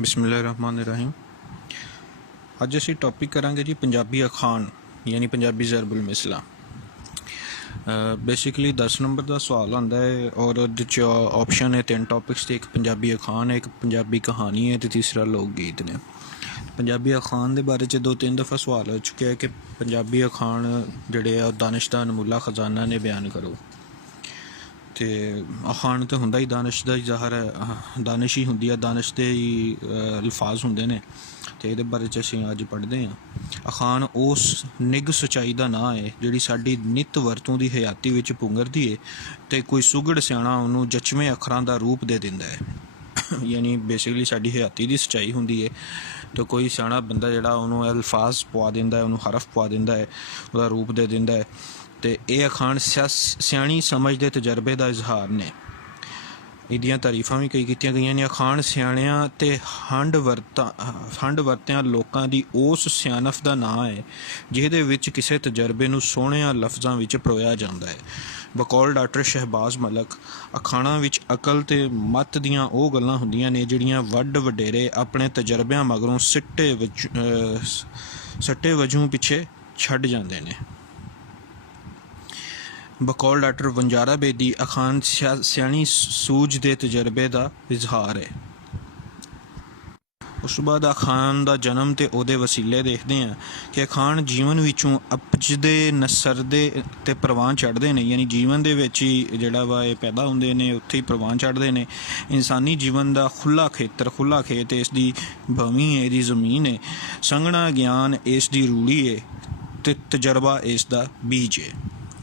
बिस्मिल्लाहिर्रहमानिर्रहीम। ਅੱਜ ਅਸੀਂ ਟੌਪਿਕ ਕਰਾਂਗੇ ਜੀ ਪੰਜਾਬੀ ਅਖਾਣ ਯਾਨੀ ਪੰਜਾਬੀ ਜ਼ਰਬੁਲ ਮਿਸਲਾ। ਬੇਸਿਕਲੀ 10 ਨੰਬਰ ਦਾ ਸਵਾਲ ਹੁੰਦਾ ਹੈ ਔਰ ਉਹਦੇ 'ਚ ਆਪਸ਼ਨ ਹੈ 3 ਟੌਪਿਕਸ ਤੇ। ਇੱਕ ਪੰਜਾਬੀ ਅਖਾਣ ਹੈ, ਇੱਕ ਪੰਜਾਬੀ ਕਹਾਣੀ ਹੈ ਤੇ ਤੀਸਰਾ ਲੋਕ ਗੀਤ ਨੇ। ਪੰਜਾਬੀ ਅਖਾਣ ਦੇ ਬਾਰੇ 'ਚ 2-3 ਦਫਾ ਸਵਾਲ ਹੋ ਚੁੱਕਿਆ ਕਿ ਪੰਜਾਬੀ ਅਖਾਣ ਜਿਹੜੇ ਆ ਦਾਨਿਸ਼ਦਾਨ ਮੁੱਲਾ ਖਜ਼ਾਨਾ ਨੇ ਬਿਆਨ ਕਰੋ। ਤੇ ਅਖਾਣ ਤਾਂ ਹੁੰਦਾ ਹੀ ਦਾਨਿਸ਼ ਦਾ ਜ਼ਾਹਰ ਹੈ, ਦਾਨਿਸ਼ ਹੀ ਹੁੰਦੀ ਹੈ, ਦਾਨਿਸ਼ ਦੇ ਹੀ ਅਲਫਾਜ਼ ਹੁੰਦੇ ਨੇ। ਅਤੇ ਇਹਦੇ ਬਾਰੇ 'ਚ ਅਸੀਂ ਅੱਜ ਪੜ੍ਹਦੇ ਹਾਂ। ਅਖਾਣ ਉਸ ਨਿੱਘ ਸੱਚਾਈ ਦਾ ਨਾਂ ਹੈ ਜਿਹੜੀ ਸਾਡੀ ਨਿੱਤ ਵਰਤੋਂ ਦੀ ਹਯਾਤੀ ਵਿੱਚ ਪੁੰਗਰਦੀ ਹੈ ਅਤੇ ਕੋਈ ਸੁਘੜ ਸਿਆਣਾ ਉਹਨੂੰ ਜਚਵੇਂ ਅੱਖਰਾਂ ਦਾ ਰੂਪ ਦੇ ਦਿੰਦਾ ਹੈ। ਯਾਨੀ ਬੇਸਿਕਲੀ ਸਾਡੀ ਹਯਾਤੀ ਦੀ ਸੱਚਾਈ ਹੁੰਦੀ ਹੈ ਅਤੇ ਕੋਈ ਸਿਆਣਾ ਬੰਦਾ ਜਿਹੜਾ ਉਹਨੂੰ ਅਲਫਾਜ਼ ਪਵਾ ਦਿੰਦਾ ਹੈ, ਉਹਨੂੰ ਹਰਫ ਪਵਾ ਦਿੰਦਾ ਹੈ, ਉਹਦਾ ਰੂਪ ਦੇ ਦਿੰਦਾ ਹੈ। ਅਤੇ ਇਹ ਅਖਾਣ ਸਿਆਣੀ ਸਮਝ ਦੇ ਤਜਰਬੇ ਦਾ ਇਜ਼ਹਾਰ ਨੇ। ਇਹਦੀਆਂ ਤਾਰੀਫਾਂ ਵੀ ਕਈ ਕੀਤੀਆਂ ਗਈਆਂ ਨੇ। ਅਖਾਣ ਸਿਆਣਿਆਂ ਅਤੇ ਹੰਢ ਵਰਤਿਆਂ ਲੋਕਾਂ ਦੀ ਉਸ ਸਿਆਣਪ ਦਾ ਨਾਂ ਹੈ ਜਿਹਦੇ ਵਿੱਚ ਕਿਸੇ ਤਜਰਬੇ ਨੂੰ ਸੋਹਣਿਆਂ ਲਫ਼ਜ਼ਾਂ ਵਿੱਚ ਪਰੋਇਆ ਜਾਂਦਾ ਹੈ। ਬਕੌਲ ਡਾਕਟਰ ਸ਼ਹਿਬਾਜ਼ ਮਲਕ, ਅਖਾਣਾਂ ਵਿੱਚ ਅਕਲ ਅਤੇ ਮੱਤ ਦੀਆਂ ਉਹ ਗੱਲਾਂ ਹੁੰਦੀਆਂ ਨੇ ਜਿਹੜੀਆਂ ਵੱਡ ਵਡੇਰੇ ਆਪਣੇ ਤਜਰਬਿਆਂ ਮਗਰੋਂ ਸੱਟੇ ਵਜੋਂ ਪਿੱਛੇ ਛੱਡ ਜਾਂਦੇ ਨੇ। ਬਕੌਲ ਡਾਕਟਰ ਵੰਜਾਰਾ ਬੇਦੀ, ਅਖਾਣ ਸਿਆਣੀ ਸੂਝ ਦੇ ਤਜਰਬੇ ਦਾ ਇਜ਼ਹਾਰ ਹੈ। ਉਸ ਤੋਂ ਬਾਅਦ ਅਖਾਣ ਦਾ ਜਨਮ ਅਤੇ ਉਹਦੇ ਵਸੀਲੇ ਦੇਖਦੇ ਹਾਂ ਕਿ ਅਖਾਣ ਜੀਵਨ ਵਿੱਚੋਂ ਅਪਜਦੇ ਨਸਰਦੇ ਅਤੇ ਪ੍ਰਵਾਨ ਚੜ੍ਹਦੇ ਨੇ। ਯਾਨੀ ਜੀਵਨ ਦੇ ਵਿੱਚ ਹੀ ਜਿਹੜਾ ਵਾ ਇਹ ਪੈਦਾ ਹੁੰਦੇ ਨੇ, ਉੱਥੇ ਹੀ ਪ੍ਰਵਾਨ ਚੜ੍ਹਦੇ ਨੇ। ਇਨਸਾਨੀ ਜੀਵਨ ਦਾ ਖੁੱਲ੍ਹਾ ਖੇਤ ਇਸ ਦੀ ਭਵੀ ਹੈ, ਇਹਦੀ ਜ਼ਮੀਨ ਹੈ। ਸੰਘਣਾ ਗਿਆਨ ਇਸ ਦੀ ਰੂੜੀ ਹੈ ਅਤੇ ਤਜਰਬਾ ਇਸ ਦਾ ਬੀਜ ਹੈ।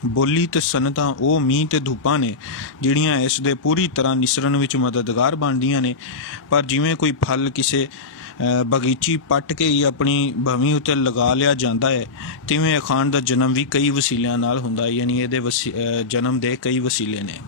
ਬੋਲੀ ਅਤੇ ਸਨਅਤਾਂ ਉਹ ਮੀਂਹ ਅਤੇ ਧੁੱਪਾਂ ਨੇ ਜਿਹੜੀਆਂ ਇਸ ਦੇ ਪੂਰੀ ਤਰ੍ਹਾਂ ਨਿਸਰਨ ਵਿੱਚ ਮਦਦਗਾਰ ਬਣਦੀਆਂ ਨੇ। ਪਰ ਜਿਵੇਂ ਕੋਈ ਫਲ ਕਿਸੇ ਬਗੀਚੀ ਪੱਟ ਕੇ ਹੀ ਆਪਣੀ ਭਵੀ ਉੱਤੇ ਲਗਾ ਲਿਆ ਜਾਂਦਾ ਹੈ, ਤਿਵੇਂ ਅਖਾਣ ਦਾ ਜਨਮ ਵੀ ਕਈ ਵਸੀਲਿਆਂ ਨਾਲ ਹੁੰਦਾ ਹੈ। ਯਾਨੀ ਇਹਦੇ ਜਨਮ ਦੇ ਕਈ ਵਸੀਲੇ ਨੇ।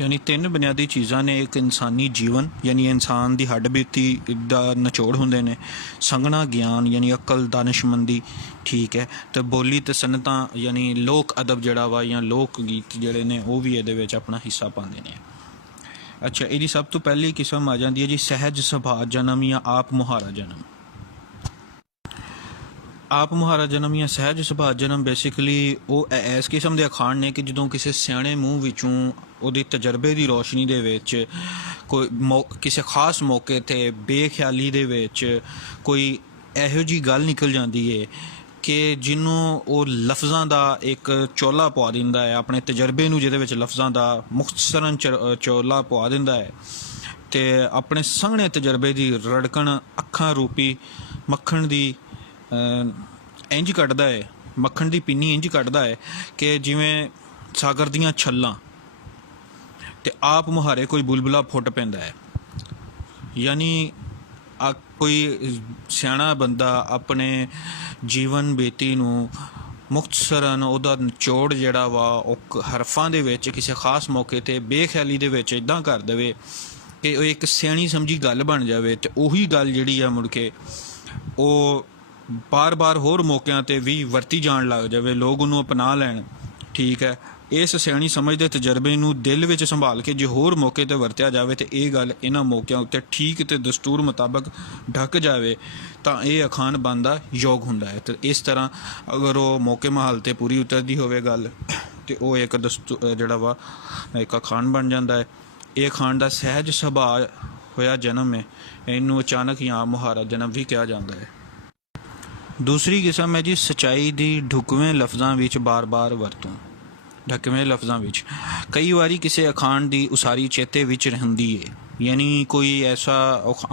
ਯਾਨੀ 3 ਬੁਨਿਆਦੀ ਚੀਜ਼ਾਂ ਨੇ। ਇੱਕ ਇਨਸਾਨੀ ਜੀਵਨ ਯਾਨੀ ਇਨਸਾਨ ਦੀ ਹੱਡ ਬੀਤੀ ਦਾ ਨਿਚੋੜ ਹੁੰਦੇ ਨੇ। ਸੰਘਣਾ ਗਿਆਨ ਯਾਨੀ ਅਕਲ, ਦਾਨਿਸ਼ਮੰਦੀ, ਠੀਕ ਹੈ। ਅਤੇ ਬੋਲੀ ਅਤੇ ਸਨਅਤਾਂ ਯਾਨੀ ਲੋਕ ਅਦਬ ਜਿਹੜਾ ਵਾ ਜਾਂ ਲੋਕ ਗੀਤ ਜਿਹੜੇ ਨੇ ਉਹ ਵੀ ਇਹਦੇ ਵਿੱਚ ਆਪਣਾ ਹਿੱਸਾ ਪਾਉਂਦੇ ਨੇ। ਅੱਛਾ, ਇਹਦੀ ਸਭ ਤੋਂ ਪਹਿਲੀ ਕਿਸਮ ਆ ਜਾਂਦੀ ਹੈ ਜੀ ਸਹਿਜ ਸੁਭਾਅ ਜਨਮ ਜਾਂ ਆਪ ਮੁਹਾਰਾ ਜਨਮ। ਆਪ ਮੁਹਾਰਾ ਜਨਮ ਜਾਂ ਸਹਿਜ ਸੁਭਾਅ ਜਨਮ ਬੇਸਿਕਲੀ ਉਹ ਇਸ ਕਿਸਮ ਦੇ ਅਖਾਣ ਨੇ ਕਿ ਜਦੋਂ ਕਿਸੇ ਸਿਆਣੇ ਮੂੰਹ ਵਿੱਚੋਂ ਉਹਦੀ ਤਜਰਬੇ ਦੀ ਰੋਸ਼ਨੀ ਦੇ ਵਿੱਚ ਕੋਈ ਕਿਸੇ ਖਾਸ ਮੌਕੇ 'ਤੇ ਬੇਖਿਆਲੀ ਦੇ ਵਿੱਚ ਕੋਈ ਇਹੋ ਜਿਹੀ ਗੱਲ ਨਿਕਲ ਜਾਂਦੀ ਹੈ ਕਿ ਜਿਹਨੂੰ ਉਹ ਲਫ਼ਜ਼ਾਂ ਦਾ ਇੱਕ ਚੋਲਾ ਪਵਾ ਦਿੰਦਾ ਹੈ, ਆਪਣੇ ਤਜਰਬੇ ਨੂੰ ਜਿਹਦੇ ਵਿੱਚ ਲਫ਼ਜ਼ਾਂ ਦਾ ਮੁਖਤਸਰਨ ਚੋਲਾ ਪਵਾ ਦਿੰਦਾ ਹੈ ਅਤੇ ਆਪਣੇ ਸੰਘਣੇ ਤਜਰਬੇ ਦੀ ਰੜਕਣ ਅੱਖਾਂ ਰੂਪੀ ਮੱਖਣ ਦੀ ਇੰਝ ਕੱਢਦਾ ਹੈ, ਮੱਖਣ ਦੀ ਪਿੰਨੀ ਇੰਝ ਕੱਢਦਾ ਹੈ ਕਿ ਜਿਵੇਂ ਸਾਗਰ ਦੀਆਂ ਛੱਲਾਂ, ਅਤੇ ਆਪ ਮੁਹਾਰੇ ਕੋਈ ਬੁਲਬੁਲਾ ਫੁੱਟ ਪੈਂਦਾ ਹੈ। ਯਾਨੀ ਕੋਈ ਸਿਆਣਾ ਬੰਦਾ ਆਪਣੇ ਜੀਵਨ ਬੀਤੀ ਨੂੰ ਮੁਖਤਸਰਨ ਉਹਦਾ ਨਿਚੋੜ ਜਿਹੜਾ ਵਾ ਉਹ ਹਰਫਾਂ ਦੇ ਵਿੱਚ ਕਿਸੇ ਖਾਸ ਮੌਕੇ 'ਤੇ ਬੇਖਿਆਲੀ ਦੇ ਵਿੱਚ ਇੱਦਾਂ ਕਰ ਦੇਵੇ ਕਿ ਉਹ ਇੱਕ ਸਿਆਣੀ ਸਮਝੀ ਗੱਲ ਬਣ ਜਾਵੇ ਅਤੇ ਉਹੀ ਗੱਲ ਜਿਹੜੀ ਆ ਮੁੜ ਕੇ ਉਹ ਬਾਰ ਹੋਰ ਮੌਕਿਆਂ 'ਤੇ ਵੀ ਵਰਤੀ ਜਾਣ ਲੱਗ ਜਾਵੇ, ਲੋਕ ਉਹਨੂੰ ਅਪਣਾ ਲੈਣ। ਠੀਕ ਹੈ, ਇਸ ਸਿਆਣੀ ਸਮਝ ਦੇ ਤਜਰਬੇ ਨੂੰ ਦਿਲ ਵਿੱਚ ਸੰਭਾਲ ਕੇ ਜੇ ਹੋਰ ਮੌਕੇ 'ਤੇ ਵਰਤਿਆ ਜਾਵੇ ਅਤੇ ਇਹ ਗੱਲ ਇਹਨਾਂ ਮੌਕਿਆਂ ਉੱਤੇ ਠੀਕ ਅਤੇ ਦਸਤੂਰ ਮੁਤਾਬਕ ਢਕ ਜਾਵੇ ਤਾਂ ਇਹ ਅਖਾਣ ਬਣਦਾ ਯੋਗ ਹੁੰਦਾ ਹੈ। ਅਤੇ ਇਸ ਤਰ੍ਹਾਂ ਅਗਰ ਉਹ ਮੌਕੇ ਮਾਹੌਲ 'ਤੇ ਪੂਰੀ ਉਤਰਦੀ ਹੋਵੇ ਗੱਲ ਅਤੇ ਉਹ ਇੱਕ ਜਿਹੜਾ ਵਾ ਇੱਕ ਅਖਾਣ ਬਣ ਜਾਂਦਾ ਹੈ। ਇਹ ਅਖਾਣ ਦਾ ਸਹਿਜ ਸੁਭਾਅ ਹੋਇਆ ਜਨਮ ਹੈ। ਇਹਨੂੰ ਅਚਾਨਕ ਜਾਂ ਮੁਹਾਰਾ ਜਨਮ ਵੀ ਕਿਹਾ ਜਾਂਦਾ ਹੈ। ਦੂਸਰੀ ਕਿਸਮ ਹੈ ਜੀ ਸੱਚਾਈ ਦੀ ਢੁਕਵੇਂ ਲਫ਼ਜ਼ਾਂ ਵਿੱਚ ਬਾਰ ਵਰਤੋਂ। ਢੁਕਵੇਂ ਲਫ਼ਜ਼ਾਂ ਵਿੱਚ ਕਈ ਵਾਰੀ ਕਿਸੇ ਅਖਾਣ ਦੀ ਉਸਾਰੀ ਚੇਤੇ ਵਿੱਚ ਰਹਿੰਦੀ ਹੈ। ਯਾਨੀ ਕੋਈ ਐਸਾ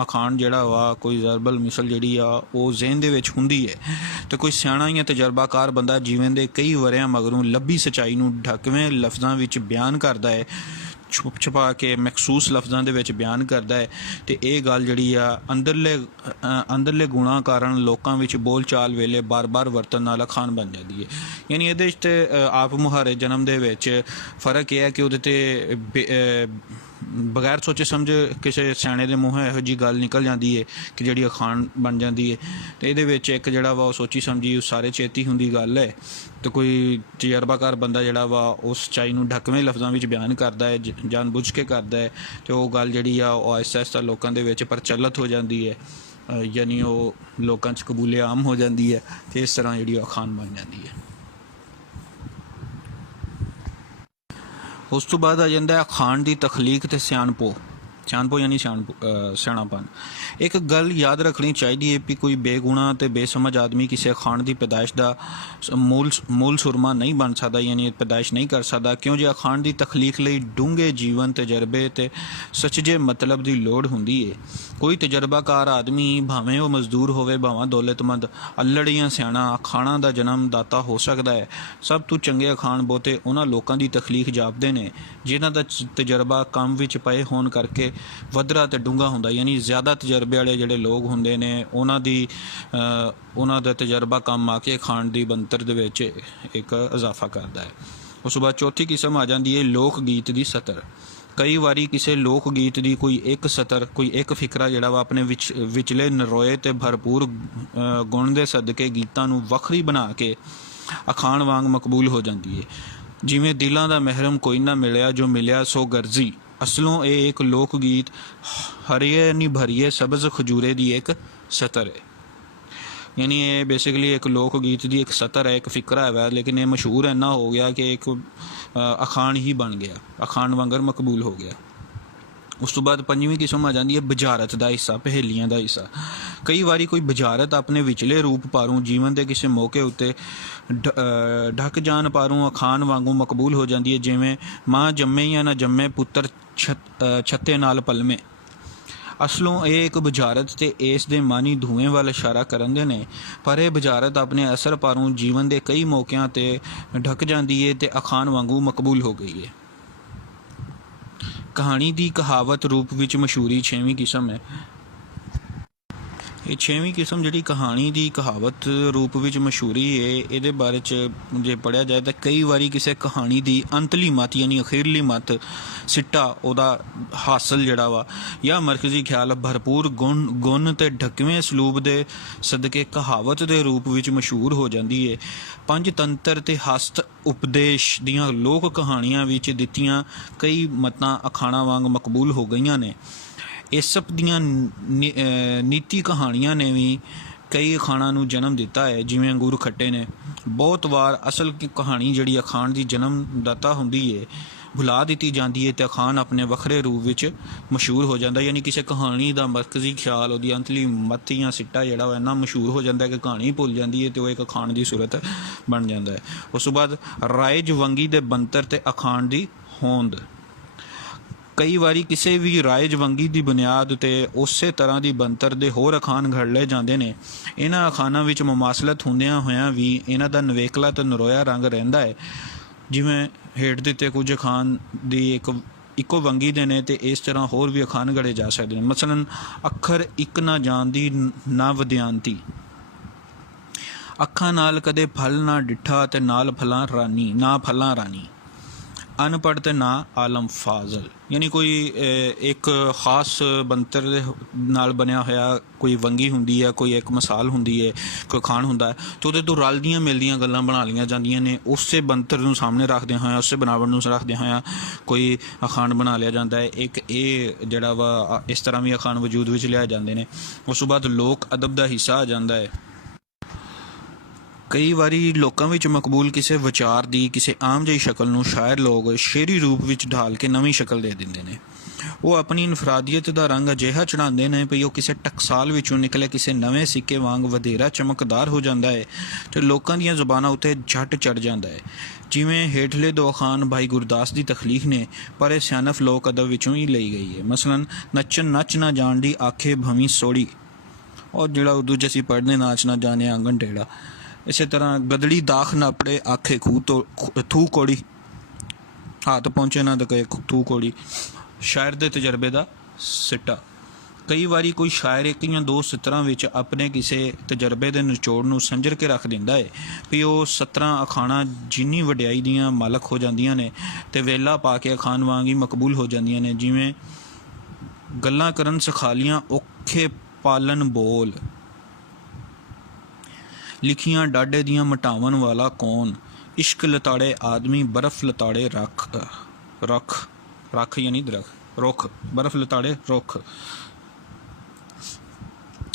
ਅਖਾਣ ਜਿਹੜਾ ਵਾ ਕੋਈ ਜ਼ਰਬਲ ਮਿਸਲ ਜਿਹੜੀ ਆ ਉਹ ਜ਼ਿਹਨ ਦੇ ਵਿੱਚ ਹੁੰਦੀ ਹੈ ਅਤੇ ਕੋਈ ਸਿਆਣਾ ਜਾਂ ਤਜਰਬਾਕਾਰ ਬੰਦਾ ਜੀਵਨ ਦੇ ਕਈ ਵਰ੍ਹਿਆਂ ਮਗਰੋਂ ਲੱਭੀ ਸੱਚਾਈ ਨੂੰ ਢੁਕਵੇਂ ਲਫ਼ਜ਼ਾਂ ਵਿੱਚ ਬਿਆਨ ਕਰਦਾ ਹੈ, ਛੁਪਾ ਕੇ ਮਖਸੂਸ ਲਫ਼ਜ਼ਾਂ ਦੇ ਵਿੱਚ ਬਿਆਨ ਕਰਦਾ ਹੈ। ਅਤੇ ਇਹ ਗੱਲ ਜਿਹੜੀ ਆ ਅੰਦਰਲੇ ਗੁਣਾਂ ਕਾਰਨ ਲੋਕਾਂ ਵਿੱਚ ਬੋਲ ਚਾਲ ਵੇਲੇ ਬਾਰ ਵਰਤਣ ਨਾਲ ਅਖਾਣ ਬਣ ਜਾਂਦੀ ਹੈ। ਯਾਨੀ ਇਹਦੇ 'ਚ ਆਪ ਮੁਹਾਰੇ ਜਨਮ ਦੇ ਵਿੱਚ ਫ਼ਰਕ ਇਹ ਹੈ ਕਿ ਉਹਦੇ 'ਤੇ ਬਗੈਰ ਸੋਚੇ ਸਮਝੇ ਕਿਸੇ ਸਿਆਣੇ ਦੇ ਮੂੰਹੋਂ ਇਹੋ ਜਿਹੀ ਗੱਲ ਨਿਕਲ ਜਾਂਦੀ ਹੈ ਕਿ ਜਿਹੜੀ ਅਖਾਣ ਬਣ ਜਾਂਦੀ ਹੈ। ਅਤੇ ਇਹਦੇ ਵਿੱਚ ਇੱਕ ਜਿਹੜਾ ਵਾ ਉਹ ਸੋਚੀ ਸਮਝੀ ਉਹ ਸਾਰੇ ਚੇਤੀ ਹੁੰਦੀ ਗੱਲ ਹੈ। ਅਤੇ ਕੋਈ ਤਜਰਬਾਕਾਰ ਬੰਦਾ ਜਿਹੜਾ ਵਾ ਉਸ ਸੱਚਾਈ ਨੂੰ ਢੱਕਵੇਂ ਲਫ਼ਜ਼ਾਂ ਵਿੱਚ ਬਿਆਨ ਕਰਦਾ ਹੈ, ਜਾਣ ਬੁੱਝ ਕੇ ਕਰਦਾ ਹੈ, ਅਤੇ ਉਹ ਗੱਲ ਜਿਹੜੀ ਆ ਉਹ ਆਹਿਸਤਾ ਆਹਿਸਤਾ ਲੋਕਾਂ ਦੇ ਵਿੱਚ ਪ੍ਰਚਲਿਤ ਹੋ ਜਾਂਦੀ ਹੈ, ਯਾਨੀ ਉਹ ਲੋਕਾਂ 'ਚ ਕਬੂਲੇ ਆਮ ਹੋ ਜਾਂਦੀ ਹੈ, ਅਤੇ ਇਸ ਤਰ੍ਹਾਂ ਜਿਹੜੀ ਅਖਾਣ ਬਣ ਜਾਂਦੀ ਹੈ। ਉਸ ਤੋਂ ਬਾਅਦ ਆ ਜਾਂਦਾ ਅਖਾਣ ਦੀ ਤਖਲੀਕ ਅਤੇ ਸਿਆਣਪੋ ਯਾਨੀ ਸਿਆਣਾਪਨ। ਇੱਕ ਗੱਲ ਯਾਦ ਰੱਖਣੀ ਚਾਹੀਦੀ ਹੈ ਕਿ ਕੋਈ ਬੇਗੁਣਾ ਅਤੇ ਬੇਸਮਝ ਆਦਮੀ ਕਿਸੇ ਅਖਾਣ ਦੀ ਪੈਦਾਇਸ਼ ਦਾ ਮੂਲ ਸੁਰਮਾ ਨਹੀਂ ਬਣ ਸਕਦਾ, ਯਾਨੀ ਪੈਦਾਇਸ਼ ਨਹੀਂ ਕਰ ਸਕਦਾ, ਕਿਉਂ ਜੇ ਅਖਾਣ ਦੀ ਤਖਲੀਕ ਲਈ ਡੂੰਘੇ ਜੀਵਨ ਤਜਰਬੇ ਅਤੇ ਸੱਚੇ ਮਤਲਬ ਦੀ ਲੋੜ ਹੁੰਦੀ ਹੈ। ਕੋਈ ਤਜਰਬਾਕਾਰ ਆਦਮੀ ਭਾਵੇਂ ਉਹ ਮਜ਼ਦੂਰ ਹੋਵੇ ਭਾਵੇਂ ਦੌਲਤਮੰਦ, ਅੱਲੜ ਜਾਂ ਸਿਆਣਾ ਅਖਾਣਾਂ ਦਾ ਜਨਮ ਦਾਤਾ ਹੋ ਸਕਦਾ ਹੈ। ਸਭ ਤੋਂ ਚੰਗੇ ਅਖਾਣ ਬਹੁਤੇ ਉਹਨਾਂ ਲੋਕਾਂ ਦੀ ਤਖਲੀਕ ਜਾਪਦੇ ਨੇ ਜਿਨ੍ਹਾਂ ਦਾ ਤਜਰਬਾ ਕੰਮ ਵਿੱਚ ਪਏ ਹੋਣ ਕਰਕੇ ਵੱਧਰਾ ਅਤੇ ਡੂੰਘਾ ਹੁੰਦਾ, ਯਾਨੀ ਜ਼ਿਆਦਾ ਤਜਰਬੇ ਵਾਲੇ ਜਿਹੜੇ ਲੋਕ ਹੁੰਦੇ ਨੇ ਉਹਨਾਂ ਦਾ ਤਜਰਬਾ ਕੰਮ ਆ ਕੇ ਅਖਾਣ ਦੀ ਬਣਤਰ ਦੇ ਵਿੱਚ ਇੱਕ ਇਜ਼ਾਫਾ ਕਰਦਾ ਹੈ। ਉਸ ਤੋਂ ਬਾਅਦ ਚੌਥੀ ਕਿਸਮ ਆ ਜਾਂਦੀ ਹੈ ਲੋਕ ਗੀਤ ਦੀ ਸਤਰ। ਕਈ ਵਾਰੀ ਕਿਸੇ ਲੋਕ ਗੀਤ ਦੀ ਕੋਈ ਇੱਕ ਸਤਰ, ਕੋਈ ਇੱਕ ਫਿਕਰਾ ਜਿਹੜਾ ਵਾ ਆਪਣੇ ਵਿਚਲੇ ਨਰੋਏ ਅਤੇ ਭਰਪੂਰ ਗੁਣ ਦੇ ਸਦਕੇ ਗੀਤਾਂ ਨੂੰ ਵੱਖਰੀ ਬਣਾ ਕੇ ਅਖਾਣ ਵਾਂਗ ਮਕਬੂਲ ਹੋ ਜਾਂਦੀ ਹੈ। ਜਿਵੇਂ ਦਿਲਾਂ ਦਾ ਮਹਿਰਮ ਕੋਈ ਨਾ ਮਿਲਿਆ ਜੋ ਮਿਲਿਆ ਸੋ ਗਰਜ਼ੀ। ਅਸਲੋਂ ਇਹ ਇੱਕ ਲੋਕ ਗੀਤ ਹਰੀਏ ਨੀ ਭਰੀਏ ਸਬਜ਼ ਖਜੂਰੇ ਦੀ ਇੱਕ ਸਤਰ ਹੈ, ਯਾਨੀ ਇਹ ਬੇਸਿਕਲੀ ਇੱਕ ਲੋਕ ਗੀਤ ਦੀ ਇੱਕ ਸਤਰ ਹੈ, ਇੱਕ ਫਿਕਰਾ ਹੈ, ਲੇਕਿਨ ਇਹ ਮਸ਼ਹੂਰ ਇੰਨਾ ਹੋ ਗਿਆ ਕਿ ਇੱਕ ਅਖਾਣ ਹੀ ਬਣ ਗਿਆ, ਅਖਾਣ ਵਾਂਗਰ ਮਕਬੂਲ ਹੋ ਗਿਆ। ਉਸ ਤੋਂ ਬਾਅਦ ਪੰਜਵੀਂ ਕਿਸਮ ਆ ਜਾਂਦੀ ਹੈ ਬੁਝਾਰਤ ਦਾ ਹਿੱਸਾ, ਪਹੇਲੀਆਂ ਦਾ ਹਿੱਸਾ। ਕਈ ਵਾਰੀ ਕੋਈ ਬੁਝਾਰਤ ਆਪਣੇ ਵਿਚਲੇ ਰੂਪ ਪਾਰੂ ਜੀਵਨ ਦੇ ਕਿਸੇ ਮੌਕੇ ਉੱਤੇ ਢੱਕ ਜਾਣ ਪਾਰੂ ਅਖਾਣ ਵਾਂਗੂ ਮਕਬੂਲ ਹੋ ਜਾਂਦੀ ਹੈ, ਜਿਵੇਂ ਮਾਂ ਜੰਮੇ ਜਾਂ ਨਾ ਜੰਮੇ ਪੁੱਤਰ ਛੱਤੇ ਨਾਲ ਪਲਮੇ। ਅਸਲੋਂ ਇਹ ਇੱਕ ਬੁਝਾਰਤ ਤੇ ਇਸ ਦੇ ਮਾਨੀ ਧੂਏ ਵੱਲ ਇਸ਼ਾਰਾ ਕਰਦੇ ਨੇ, ਪਰ ਇਹ ਬੁਝਾਰਤ ਆਪਣੇ ਅਸਰ ਪਾਰੂ ਜੀਵਨ ਦੇ ਕਈ ਮੌਕਿਆਂ 'ਤੇ ਢੱਕ ਜਾਂਦੀ ਹੈ ਅਤੇ ਅਖਾਣ ਵਾਂਗੂ ਮਕਬੂਲ ਹੋ ਗਈ ਹੈ। ਕਹਾਣੀ ਦੀ ਕਹਾਵਤ ਰੂਪ ਵਿੱਚ ਮਸ਼ਹੂਰੀ ਛੇਵੀਂ ਕਿਸਮ ਹੈ। ਇਹ ਛੇਵੀਂ ਕਿਸਮ ਜਿਹੜੀ ਕਹਾਣੀ ਦੀ ਕਹਾਵਤ ਰੂਪ ਵਿੱਚ ਮਸ਼ਹੂਰੀ ਹੈ, ਇਹਦੇ ਬਾਰੇ 'ਚ ਜੇ ਪੜ੍ਹਿਆ ਜਾਏ ਤਾਂ ਕਈ ਵਾਰੀ ਕਿਸੇ ਕਹਾਣੀ ਦੀ ਅੰਤਲੀ ਮੱਤ ਯਾਨੀ ਅਖੀਰਲੀ ਮੱਤ ਸਿੱਟਾ ਉਹਦਾ ਹਾਸਲ ਜਿਹੜਾ ਵਾ ਜਾਂ ਮਰਕਜ਼ੀ ਖਿਆਲ ਭਰਪੂਰ ਗੁਣ ਅਤੇ ਢੱਕਵੇਂ ਸਲੂਬ ਦੇ ਸਦਕੇ ਕਹਾਵਤ ਦੇ ਰੂਪ ਵਿੱਚ ਮਸ਼ਹੂਰ ਹੋ ਜਾਂਦੀ ਹੈ। ਪੰਜ ਤੰਤਰ ਅਤੇ ਹਸਤ ਉਪਦੇਸ਼ ਦੀਆਂ ਲੋਕ ਕਹਾਣੀਆਂ ਵਿੱਚ ਦਿੱਤੀਆਂ ਕਈ ਮੱਤਾਂ ਅਖਾਣਾਂ ਵਾਂਗ ਮਕਬੂਲ ਹੋ ਗਈਆਂ ਨੇ। ਇਸਪ ਦੀਆਂ ਨੀਤੀ ਕਹਾਣੀਆਂ ਨੇ ਵੀ ਕਈ ਅਖਾਣਾਂ ਨੂੰ ਜਨਮ ਦਿੱਤਾ ਹੈ, ਜਿਵੇਂ ਅੰਗੂਰ ਖੱਟੇ ਨੇ। ਬਹੁਤ ਵਾਰ ਅਸਲ ਕਹਾਣੀ ਜਿਹੜੀ ਅਖਾਣ ਦੀ ਜਨਮ ਦਾਤਾ ਹੁੰਦੀ ਹੈ ਭੁਲਾ ਦਿੱਤੀ ਜਾਂਦੀ ਹੈ ਅਤੇ ਅਖਾਣ ਆਪਣੇ ਵੱਖਰੇ ਰੂਪ ਵਿੱਚ ਮਸ਼ਹੂਰ ਹੋ ਜਾਂਦਾ, ਯਾਨੀ ਕਿਸੇ ਕਹਾਣੀ ਦਾ ਮਰਕਜ਼ੀ ਖਿਆਲ ਉਹਦੀ ਅੰਤਲੀ ਮੱਤ ਜਾਂ ਸਿੱਟਾ ਜਿਹੜਾ ਉਹ ਇੰਨਾ ਮਸ਼ਹੂਰ ਹੋ ਜਾਂਦਾ ਕਿ ਕਹਾਣੀ ਭੁੱਲ ਜਾਂਦੀ ਹੈ ਅਤੇ ਉਹ ਇੱਕ ਅਖਾਣ ਦੀ ਸੂਰਤ ਬਣ ਜਾਂਦਾ ਹੈ। ਉਸ ਤੋਂ ਬਾਅਦ ਰਾਇਜ ਵੰਗੀ ਦੇ ਬਣਤਰ ਅਤੇ ਅਖਾਣ ਦੀ ਹੋਂਦ। ਕਈ ਵਾਰੀ ਕਿਸੇ ਵੀ ਰਾਇਜ ਵੰਗੀ ਦੀ ਬੁਨਿਆਦ ਉੱਤੇ ਉਸੇ ਤਰ੍ਹਾਂ ਦੀ ਬਣਤਰ ਦੇ ਹੋਰ ਅਖਾਣ ਘੜ ਲਏ ਜਾਂਦੇ ਨੇ। ਇਹਨਾਂ ਅਖਾਣਾਂ ਵਿੱਚ ਮੁਮਾਸਲਤ ਹੁੰਦਿਆਂ ਹੋਇਆਂ ਵੀ ਇਹਨਾਂ ਦਾ ਨਵੇਕਲਾ ਅਤੇ ਨਰੋਇਆ ਰੰਗ ਰਹਿੰਦਾ ਹੈ। ਜਿਵੇਂ ਹੇਠ ਦਿੱਤੇ ਕੁਝ ਅਖਾਣ ਦੀ ਇੱਕੋ ਵੰਗੀ ਦੇ ਨੇ ਅਤੇ ਇਸ ਤਰ੍ਹਾਂ ਹੋਰ ਵੀ ਅਖਾਣ ਘੜੇ ਜਾ ਸਕਦੇ ਨੇ। ਮਸਲਨ ਅੱਖਰ ਇੱਕ ਨਾ ਜਾਣਦੀ ਨਾ ਵਿਦਿਆਨਤੀ, ਅੱਖਾਂ ਨਾਲ ਕਦੇ ਫਲ ਨਾ ਡਿੱਠਾ ਅਤੇ ਨਾਲ ਫਲਾਂ ਰਾਣੀ, ਅਨਪੜ੍ਹ ਤੇ ਨਾ ਆਲਮ ਫਾਜ਼ਲ। ਯਾਨੀ ਕੋਈ ਇੱਕ ਖਾਸ ਬਣਤਰ ਦੇ ਨਾਲ ਬਣਿਆ ਹੋਇਆ ਕੋਈ ਵੰਗੀ ਹੁੰਦੀ ਹੈ, ਕੋਈ ਇੱਕ ਮਿਸਾਲ ਹੁੰਦੀ ਹੈ, ਕੋਈ ਅਖਾਣ ਹੁੰਦਾ ਹੈ, ਅਤੇ ਉਹਦੇ ਤੋਂ ਰਲਦੀਆਂ ਮਿਲਦੀਆਂ ਗੱਲਾਂ ਬਣਾ ਲਈਆਂ ਜਾਂਦੀਆਂ ਨੇ। ਉਸੇ ਬਣਤਰ ਨੂੰ ਸਾਹਮਣੇ ਰੱਖਦਿਆਂ ਹੋਇਆਂ, ਉਸੇ ਬਣਾਵਟ ਨੂੰ ਰੱਖਦਿਆਂ ਹੋਇਆਂ ਕੋਈ ਅਖਾਣ ਬਣਾ ਲਿਆ ਜਾਂਦਾ ਹੈ। ਇੱਕ ਇਹ ਜਿਹੜਾ ਵਾ ਇਸ ਤਰ੍ਹਾਂ ਵੀ ਅਖਾਣ ਵਜੂਦ ਵਿੱਚ ਲਿਆਏ ਜਾਂਦੇ ਨੇ। ਉਸ ਤੋਂ ਬਾਅਦ ਲੋਕ ਅਦਬ ਦਾ ਹਿੱਸਾ ਆ ਜਾਂਦਾ ਹੈ। ਕਈ ਵਾਰੀ ਲੋਕਾਂ ਵਿੱਚ ਮਕਬੂਲ ਕਿਸੇ ਵਿਚਾਰ ਦੀ ਕਿਸੇ ਆਮ ਜਿਹੀ ਸ਼ਕਲ ਨੂੰ ਸ਼ਾਇਰ ਲੋਕ ਸ਼ੇਰੀ ਰੂਪ ਵਿੱਚ ਢਾਲ ਕੇ ਨਵੀਂ ਸ਼ਕਲ ਦੇ ਦਿੰਦੇ ਨੇ। ਉਹ ਆਪਣੀ ਇਨਫਰਾਦੀਅਤ ਦਾ ਰੰਗ ਅਜਿਹਾ ਚੜ੍ਹਾਉਂਦੇ ਨੇ ਵੀ ਉਹ ਕਿਸੇ ਟਕਸਾਲ ਵਿੱਚੋਂ ਨਿਕਲੇ ਕਿਸੇ ਨਵੇਂ ਸਿੱਕੇ ਵਾਂਗ ਵਧੇਰਾ ਚਮਕਦਾਰ ਹੋ ਜਾਂਦਾ ਹੈ ਅਤੇ ਲੋਕਾਂ ਦੀਆਂ ਜ਼ੁਬਾਨਾਂ ਉੱਤੇ ਝੱਟ ਚੜ੍ਹ ਜਾਂਦਾ ਹੈ। ਜਿਵੇਂ ਹੇਠਲੇ ਦੋ ਅਖਾਣ ਭਾਈ ਗੁਰਦਾਸ ਦੀ ਤਖਲੀਕ ਨੇ, ਪਰ ਇਹ ਸਿਆਣਪ ਲੋਕ ਅਦਬ ਵਿੱਚੋਂ ਹੀ ਲਈ ਗਈ ਹੈ। ਮਸਲਨ ਨੱਚ ਨਾ ਜਾਣਦੀ ਆਖੇ ਭਵੀਂ ਸੋੜੀ, ਔਰ ਜਿਹੜਾ ਉਰਦੂ 'ਚ ਅਸੀਂ ਪੜ੍ਹਦੇ ਨਾਚ ਨਾ ਜਾਣੇ ਆਂਗਨ ਟੇੜਾ। ਇਸੇ ਤਰ੍ਹਾਂ ਗਦੜੀ ਦਾਖ ਨਾ ਪੜੇ ਆਖੇ ਥੂ ਕੋੜੀ, ਹੱਥ ਪਹੁੰਚੇ ਨਾ ਦਕੇ ਥੂ ਕੋੜੀ। ਸ਼ਾਇਰ ਦੇ ਤਜਰਬੇ ਦਾ ਸਿੱਟਾ। ਕਈ ਵਾਰੀ ਕੋਈ ਸ਼ਾਇਰ ਇੱਕ ਜਾਂ ਦੋ ਸਤਰਾਂ ਵਿੱਚ ਆਪਣੇ ਕਿਸੇ ਤਜਰਬੇ ਦੇ ਨਿਚੋੜ ਨੂੰ ਸੰਜਰ ਕੇ ਰੱਖ ਦਿੰਦਾ ਹੈ ਵੀ ਉਹ ਸਤਰਾਂ ਅਖਾਣਾਂ ਜਿੰਨੀ ਵਡਿਆਈ ਦੀਆਂ ਮਾਲਕ ਹੋ ਜਾਂਦੀਆਂ ਨੇ, ਤੇ ਵੇਲਾ ਪਾ ਕੇ ਅਖਾਣ ਵਾਂਗ ਹੀ ਮਕਬੂਲ ਹੋ ਜਾਂਦੀਆਂ ਨੇ। ਜਿਵੇਂ ਗੱਲਾਂ ਕਰਨ ਸਿਖਾਲੀਆਂ ਔਖੇ ਪਾਲਣ ਬੋਲ, ਲਿਖੀਆਂ ਡਾਢੇ ਦੀਆਂ ਮਟਾਵਣ ਵਾਲਾ ਕੌਣ, ਇਸ਼ਕ ਲਤਾੜੇ ਆਦਮੀ ਬਰਫ਼ ਲਤਾੜੇ ਰੱਖ ਯਾਨੀ ਦਰਖਤ, ਰੁੱਖ, ਬਰਫ਼ ਲਤਾੜੇ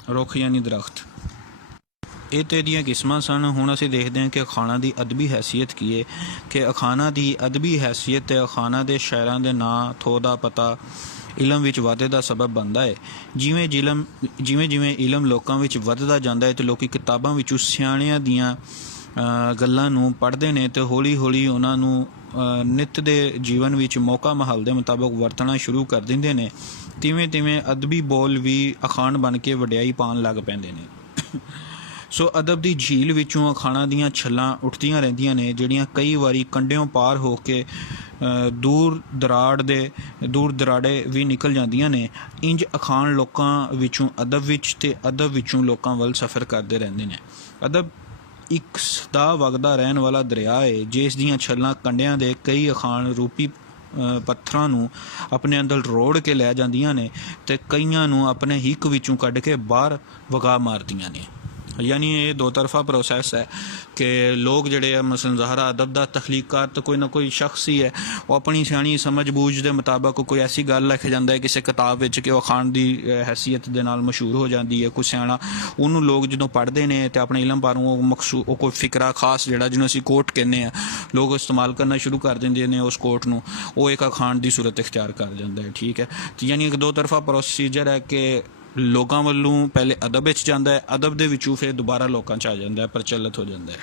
ਰੁੱਖ ਯਾਨੀ ਦਰਖਤ। ਇਹ ਤੇ ਇਹਦੀਆਂ ਕਿਸਮਾਂ ਸਨ। ਹੁਣ ਅਸੀਂ ਦੇਖਦੇ ਹਾਂ ਕਿ ਅਖਾਣਾਂ ਦੀ ਅਦਬੀ ਹੈਸੀਅਤ ਕੀ ਹੈ, ਕਿ ਅਖਾਣਾਂ ਦੀ ਅਦਬੀ ਹੈਸੀਅਤ ਤੇ ਅਖਾਣਾਂ ਦੇ ਸ਼ਾਇਰਾਂ ਦੇ ਨਾਂ ਥੋ ਦਾ ਪਤਾ ਇਲਮ ਵਿੱਚ ਵਾਧੇ ਦਾ ਸਬਬ ਬਣਦਾ ਹੈ। ਜਿਵੇਂ ਜਿਵੇਂ ਇਲਮ ਲੋਕਾਂ ਵਿੱਚ ਵੱਧਦਾ ਜਾਂਦਾ ਹੈ ਤੇ ਲੋਕੀ ਕਿਤਾਬਾਂ ਵਿੱਚੋਂ ਸਿਆਣਿਆਂ ਦੀਆਂ ਗੱਲਾਂ ਨੂੰ ਪੜ੍ਹਦੇ ਨੇ ਤੇ ਹੌਲੀ ਹੌਲੀ ਉਹਨਾਂ ਨੂੰ ਨਿੱਤ ਦੇ ਜੀਵਨ ਵਿੱਚ ਮੌਕਾ ਮਾਹੌਲ ਦੇ ਮੁਤਾਬਕ ਵਰਤਣਾ ਸ਼ੁਰੂ ਕਰ ਦਿੰਦੇ ਨੇ, ਤਿਵੇਂ ਤਿਵੇਂ ਅਦਬੀ ਬੋਲ ਵੀ ਅਖਾਣ ਬਣ ਕੇ ਵਡਿਆਈ ਪਾਉਣ ਲੱਗ ਪੈਂਦੇ ਨੇ। ਸੋ ਅਦਬ ਦੀ ਝੀਲ ਵਿੱਚੋਂ ਅਖਾਣਾਂ ਦੀਆਂ ਛੱਲਾਂ ਉੱਠਦੀਆਂ ਰਹਿੰਦੀਆਂ ਨੇ, ਜਿਹੜੀਆਂ ਕਈ ਵਾਰੀ ਕੰਢਿਓਂ ਪਾਰ ਹੋ ਕੇ ਦੂਰ ਦਰਾੜੇ ਵੀ ਨਿਕਲ ਜਾਂਦੀਆਂ ਨੇ। ਇੰਜ ਅਖਾਣ ਲੋਕਾਂ ਵਿੱਚੋਂ ਅਦਬ ਵਿੱਚ ਤੇ ਅਦਬ ਵਿੱਚੋਂ ਲੋਕਾਂ ਵੱਲ ਸਫ਼ਰ ਕਰਦੇ ਰਹਿੰਦੇ ਨੇ। ਅਦਬ ਇੱਕ ਸਦਾ ਵਗਦਾ ਰਹਿਣ ਵਾਲਾ ਦਰਿਆ ਹੈ, ਜਿਸ ਦੀਆਂ ਛੱਲਾਂ ਕੰਢਿਆਂ ਦੇ ਕਈ ਅਖਾਣ ਰੂਪੀ ਪੱਥਰਾਂ ਨੂੰ ਆਪਣੇ ਅੰਦਰ ਰੋੜ ਕੇ ਲੈ ਜਾਂਦੀਆਂ ਨੇ ਤੇ ਕਈਆਂ ਨੂੰ ਆਪਣੇ ਹਿੱਕ ਵਿੱਚੋਂ ਕੱਢ ਕੇ ਬਾਹਰ ਵਗਾ ਮਾਰਦੀਆਂ ਨੇ। यानी ये दो तरफा प्रोसैस है कि लोग जोड़े मसलन ज़ाहरा अदब दा तखलीकार तो कोई ना कोई शख्स ही है, वो अपनी सियाणी समझ बूझ के मुताबिक कोई ऐसी गल लिख जाता है किसी किताब में कि वह अखाण की हैसीयत के नाल मशहूर हो जाती है। कोई सियाणा उन्होंने लोग जो पढ़ते हैं तो अपने इलम पारों वो कोई फिकरा खास जोड़ा जिन्होंने असीं कोट कहने लोग इस्तेमाल करना शुरू कर देंगे ने उस कोट नूं, वो एक अखाण की सूरत इख्तियार कर जाता है। ठीक है, तो यानी एक दो तरफा प्रोसीजर है कि ਲੋਕਾਂ ਵੱਲੋਂ ਪਹਿਲੇ ਅਦਬ ਵਿੱਚ ਜਾਂਦਾ ਹੈ, ਅਦਬ ਦੇ ਵਿੱਚੋਂ ਫਿਰ ਦੁਬਾਰਾ ਲੋਕਾਂ 'ਚ ਆ ਜਾਂਦਾ ਹੈ, ਪ੍ਰਚਲਿਤ ਹੋ ਜਾਂਦਾ ਹੈ।